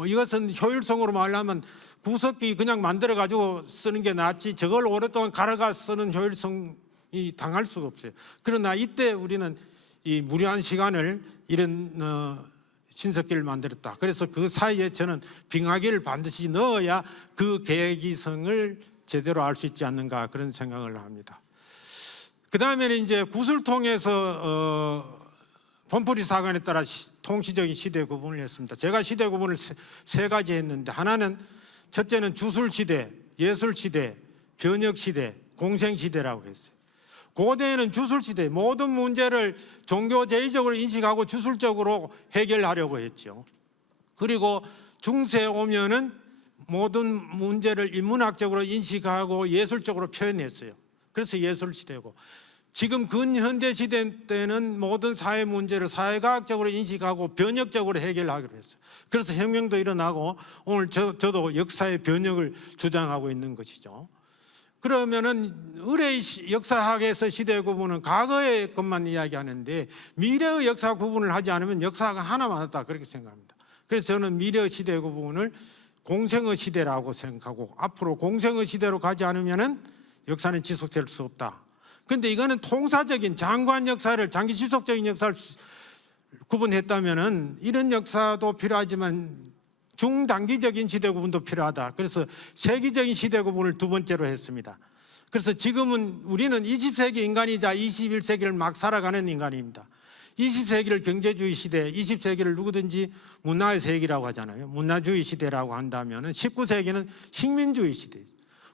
이것은 효율성으로 말하면 구석기 그냥 만들어 가지고 쓰는 게 낫지, 저걸 오랫동안 갈아가 쓰는 효율성이 당할 수가 없어요. 그러나 이때 우리는 이 무료한 시간을 이런 신석기를 만들었다. 그래서 그 사이에 저는 빙하기를 반드시 넣어야 그 계기성을 제대로 알 수 있지 않는가, 그런 생각을 합니다. 그 다음에는 이제 구슬 통해서 범프리 사관에 따라 통치적인 시대 구분을 했습니다. 제가 시대 구분을 세 가지 했는데, 하나는 첫째는 주술 시대, 예술 시대, 변혁 시대, 공생 시대라고 했어요. 고대에는 주술 시대, 모든 문제를 종교제의적으로 인식하고 주술적으로 해결하려고 했죠. 그리고 중세에 오면은 모든 문제를 인문학적으로 인식하고 예술적으로 표현했어요. 그래서 예술 시대고, 지금 근현대 시대 때는 모든 사회 문제를 사회과학적으로 인식하고 변혁적으로 해결하기로 했어요. 그래서 혁명도 일어나고 오늘 저도 역사의 변혁을 주장하고 있는 것이죠. 그러면은 의뢰의 역사학에서 시대 구분은 과거의 것만 이야기하는데, 미래의 역사 구분을 하지 않으면 역사가 하나만 없다, 그렇게 생각합니다. 그래서 저는 미래 시대 구분을 공생의 시대라고 생각하고, 앞으로 공생의 시대로 가지 않으면은 역사는 지속될 수 없다. 그런데 이거는 통사적인 장관 역사를, 장기 지속적인 역사를 구분했다면은 이런 역사도 필요하지만 중단기적인 시대 구분도 필요하다. 그래서 세기적인 시대 구분을 두 번째로 했습니다. 그래서 지금은 우리는 20세기 인간이자 21세기를 막 살아가는 인간입니다. 20세기를 경제주의 시대, 20세기를 누구든지 문화의 세기라고 하잖아요. 문화주의 시대라고 한다면 19세기는 식민주의 시대,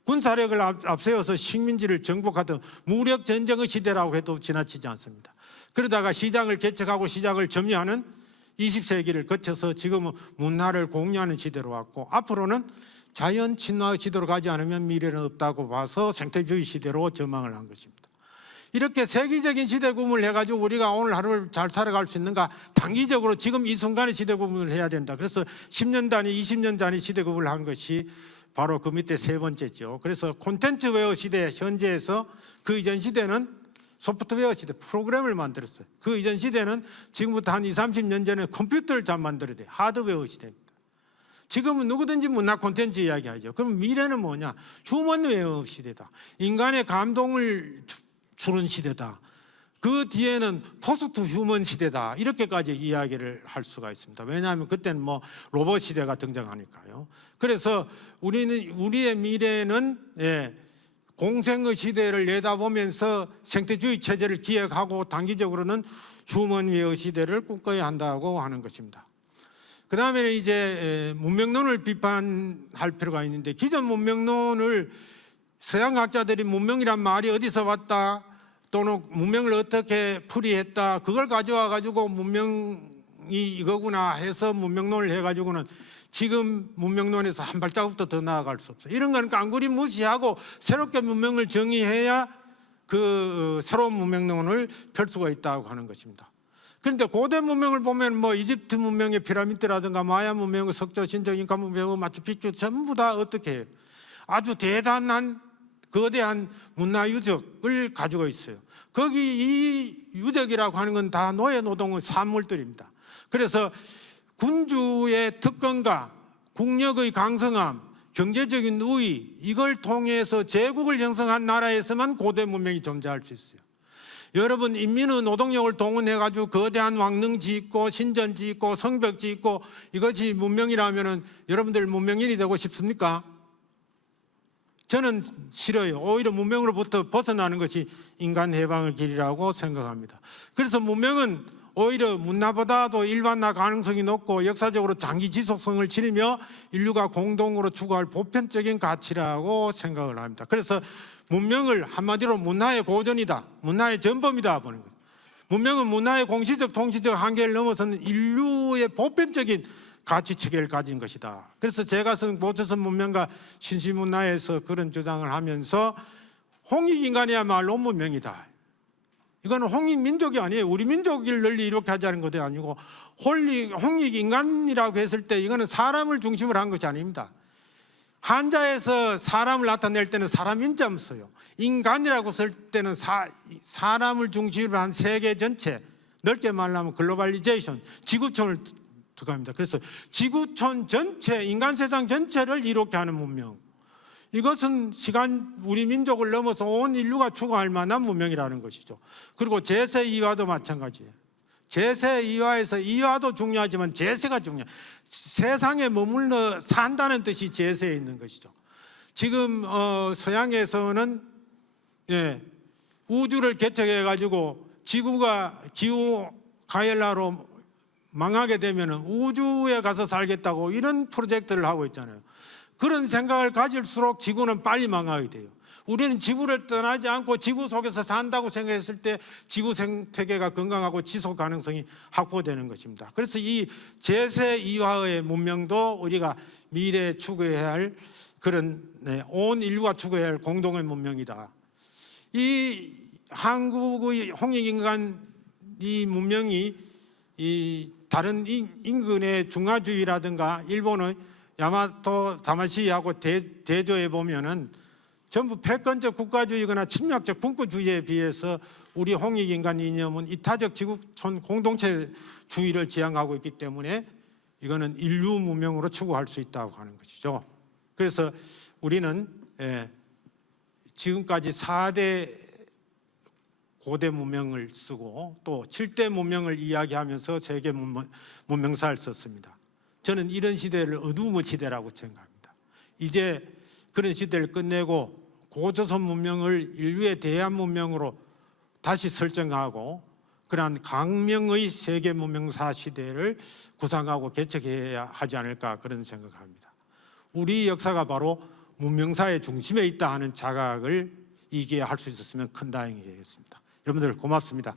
군사력을 앞세워서 식민지를 정복하던 무력 전쟁의 시대라고 해도 지나치지 않습니다. 그러다가 시장을 개척하고 시장을 점유하는 20세기를 거쳐서 지금은 문화를 공유하는 시대로 왔고, 앞으로는 자연 친화의 시대로 가지 않으면 미래는 없다고 봐서 생태주의 시대로 전망을 한 것입니다. 이렇게 세기적인 시대 구분을 해가지고 우리가 오늘 하루를 잘 살아갈 수 있는가, 단기적으로 지금 이 순간의 시대 구분을 해야 된다. 그래서 10년 단위, 20년 단위 시대 구분을 한 것이 바로 그 밑에 세 번째죠. 그래서 콘텐츠웨어 시대, 현재에서 그 이전 시대는 소프트웨어 시대, 프로그램을 만들었어요. 그 이전 시대는 지금부터 한 20, 30년 전에 컴퓨터를 잘 만들어야 돼요. 하드웨어 시대입니다. 지금은 누구든지 문화 콘텐츠 이야기하죠. 그럼 미래는 뭐냐? 휴먼웨어 시대다. 인간의 감동을 주는 시대다. 그 뒤에는 포스트 휴먼 시대다. 이렇게까지 이야기를 할 수가 있습니다. 왜냐하면 그때는 뭐 로봇 시대가 등장하니까요. 그래서 우리의 미래는 공생의 시대를 내다보면서 생태주의 체제를 기획하고, 단기적으로는 휴먼웨어 시대를 꿈꿔야 한다고 하는 것입니다. 그 다음에는 이제 문명론을 비판할 필요가 있는데, 기존 문명론을 서양학자들이 문명이란 말이 어디서 왔다, 또는 문명을 어떻게 풀이했다, 그걸 가져와 가지고 문명이 이거구나 해서 문명론을 해가지고는 지금 문명론에서 한 발자국도 더 나아갈 수 없어요. 이런 거는 깡그리 무시하고 새롭게 문명을 정의해야 그 새로운 문명론을 펼 수가 있다고 하는 것입니다. 그런데 고대 문명을 보면 뭐 이집트 문명의 피라미드라든가 마야 문명의 석조, 신적, 잉카 문명의 마추픽추 전부 다 어떻게 해요? 아주 대단한 거대한 문화 유적을 가지고 있어요. 거기 이 유적이라고 하는 건 다 노예 노동의 산물들입니다. 그래서 군주의 특권과 국력의 강성함, 경제적인 우위, 이걸 통해서 제국을 형성한 나라에서만 고대 문명이 존재할 수 있어요. 여러분 인민의 노동력을 동원해가지고 거대한 왕릉 짓고 신전 짓고 성벽 짓고 이것이 문명이라면은 여러분들 문명인이 되고 싶습니까? 저는 싫어요. 오히려 문명으로부터 벗어나는 것이 인간 해방의 길이라고 생각합니다. 그래서 문명은 오히려 문화보다도 일반화 가능성이 높고 역사적으로 장기 지속성을 지니며 인류가 공동으로 추구할 보편적인 가치라고 생각을 합니다. 그래서 문명을 한마디로 문화의 고전이다, 문화의 전범이다 보는 거예요. 문명은 문화의 공시적 통치적 한계를 넘어서는 인류의 보편적인 가치 체계를 가진 것이다. 그래서 제가 쓴 고조선 문명과 신시문화에서 그런 주장을 하면서 홍익인간이야말로 문명이다. 이거는 홍익민족이 아니에요. 우리 민족을 널리 이렇게 하자는 것도 아니고 홍익인간이라고 했을 때 이거는 사람을 중심으로 한 것이 아닙니다. 한자에서 사람을 나타낼 때는 사람 인자만 써요. 인간이라고 쓸 때는 사람을 중심으로 한 세계 전체, 넓게 말하면 글로벌리제이션, 지구촌을 들어갑니다. 그래서 지구촌 전체, 인간 세상 전체를 이롭게 하는 문명. 이것은 우리 민족을 넘어서 온 인류가 추구할 만한 문명이라는 것이죠. 그리고 제세 이화도 마찬가지예요. 제세 이화에서 이화도 중요하지만 제세가 중요해요. 세상에 머물러 산다는 뜻이 제세에 있는 것이죠. 지금 서양에서는 우주를 개척해 가지고 지구가 기후 가열나로 망하게 되면 우주에 가서 살겠다고 이런 프로젝트를 하고 있잖아요. 그런 생각을 가질수록 지구는 빨리 망하게 돼요. 우리는 지구를 떠나지 않고 지구 속에서 산다고 생각했을 때 지구 생태계가 건강하고 지속 가능성이 확보되는 것입니다. 그래서 이 제세 이화의 문명도 우리가 미래에 추구해야 할 그런 온 인류가 추구해야 할 공동의 문명이다. 이 한국의 홍익인간 이 문명이 이 다른 인근의 중화주의라든가 일본의 야마토 다마시하고 대조해 보면은 전부 패권적 국가주의거나 침략적 분권주의에 비해서 우리 홍익인간 이념은 이타적 지구촌 공동체주의를 지향하고 있기 때문에 이거는 인류 문명으로 추구할 수 있다고 하는 것이죠. 그래서 우리는 지금까지 4대 고대 문명을 쓰고 또 7대 문명을 이야기하면서 세계 문명사를 썼습니다. 저는 이런 시대를 어두움의 시대라고 생각합니다. 이제 그런 시대를 끝내고 고조선 문명을 인류의 대한 문명으로 다시 설정하고 그러한 강명의 세계 문명사 시대를 구상하고 개척해야 하지 않을까 그런 생각을 합니다. 우리 역사가 바로 문명사의 중심에 있다 하는 자각을 이기할 수 있었으면 큰 다행이겠습니다. 여러분들 고맙습니다.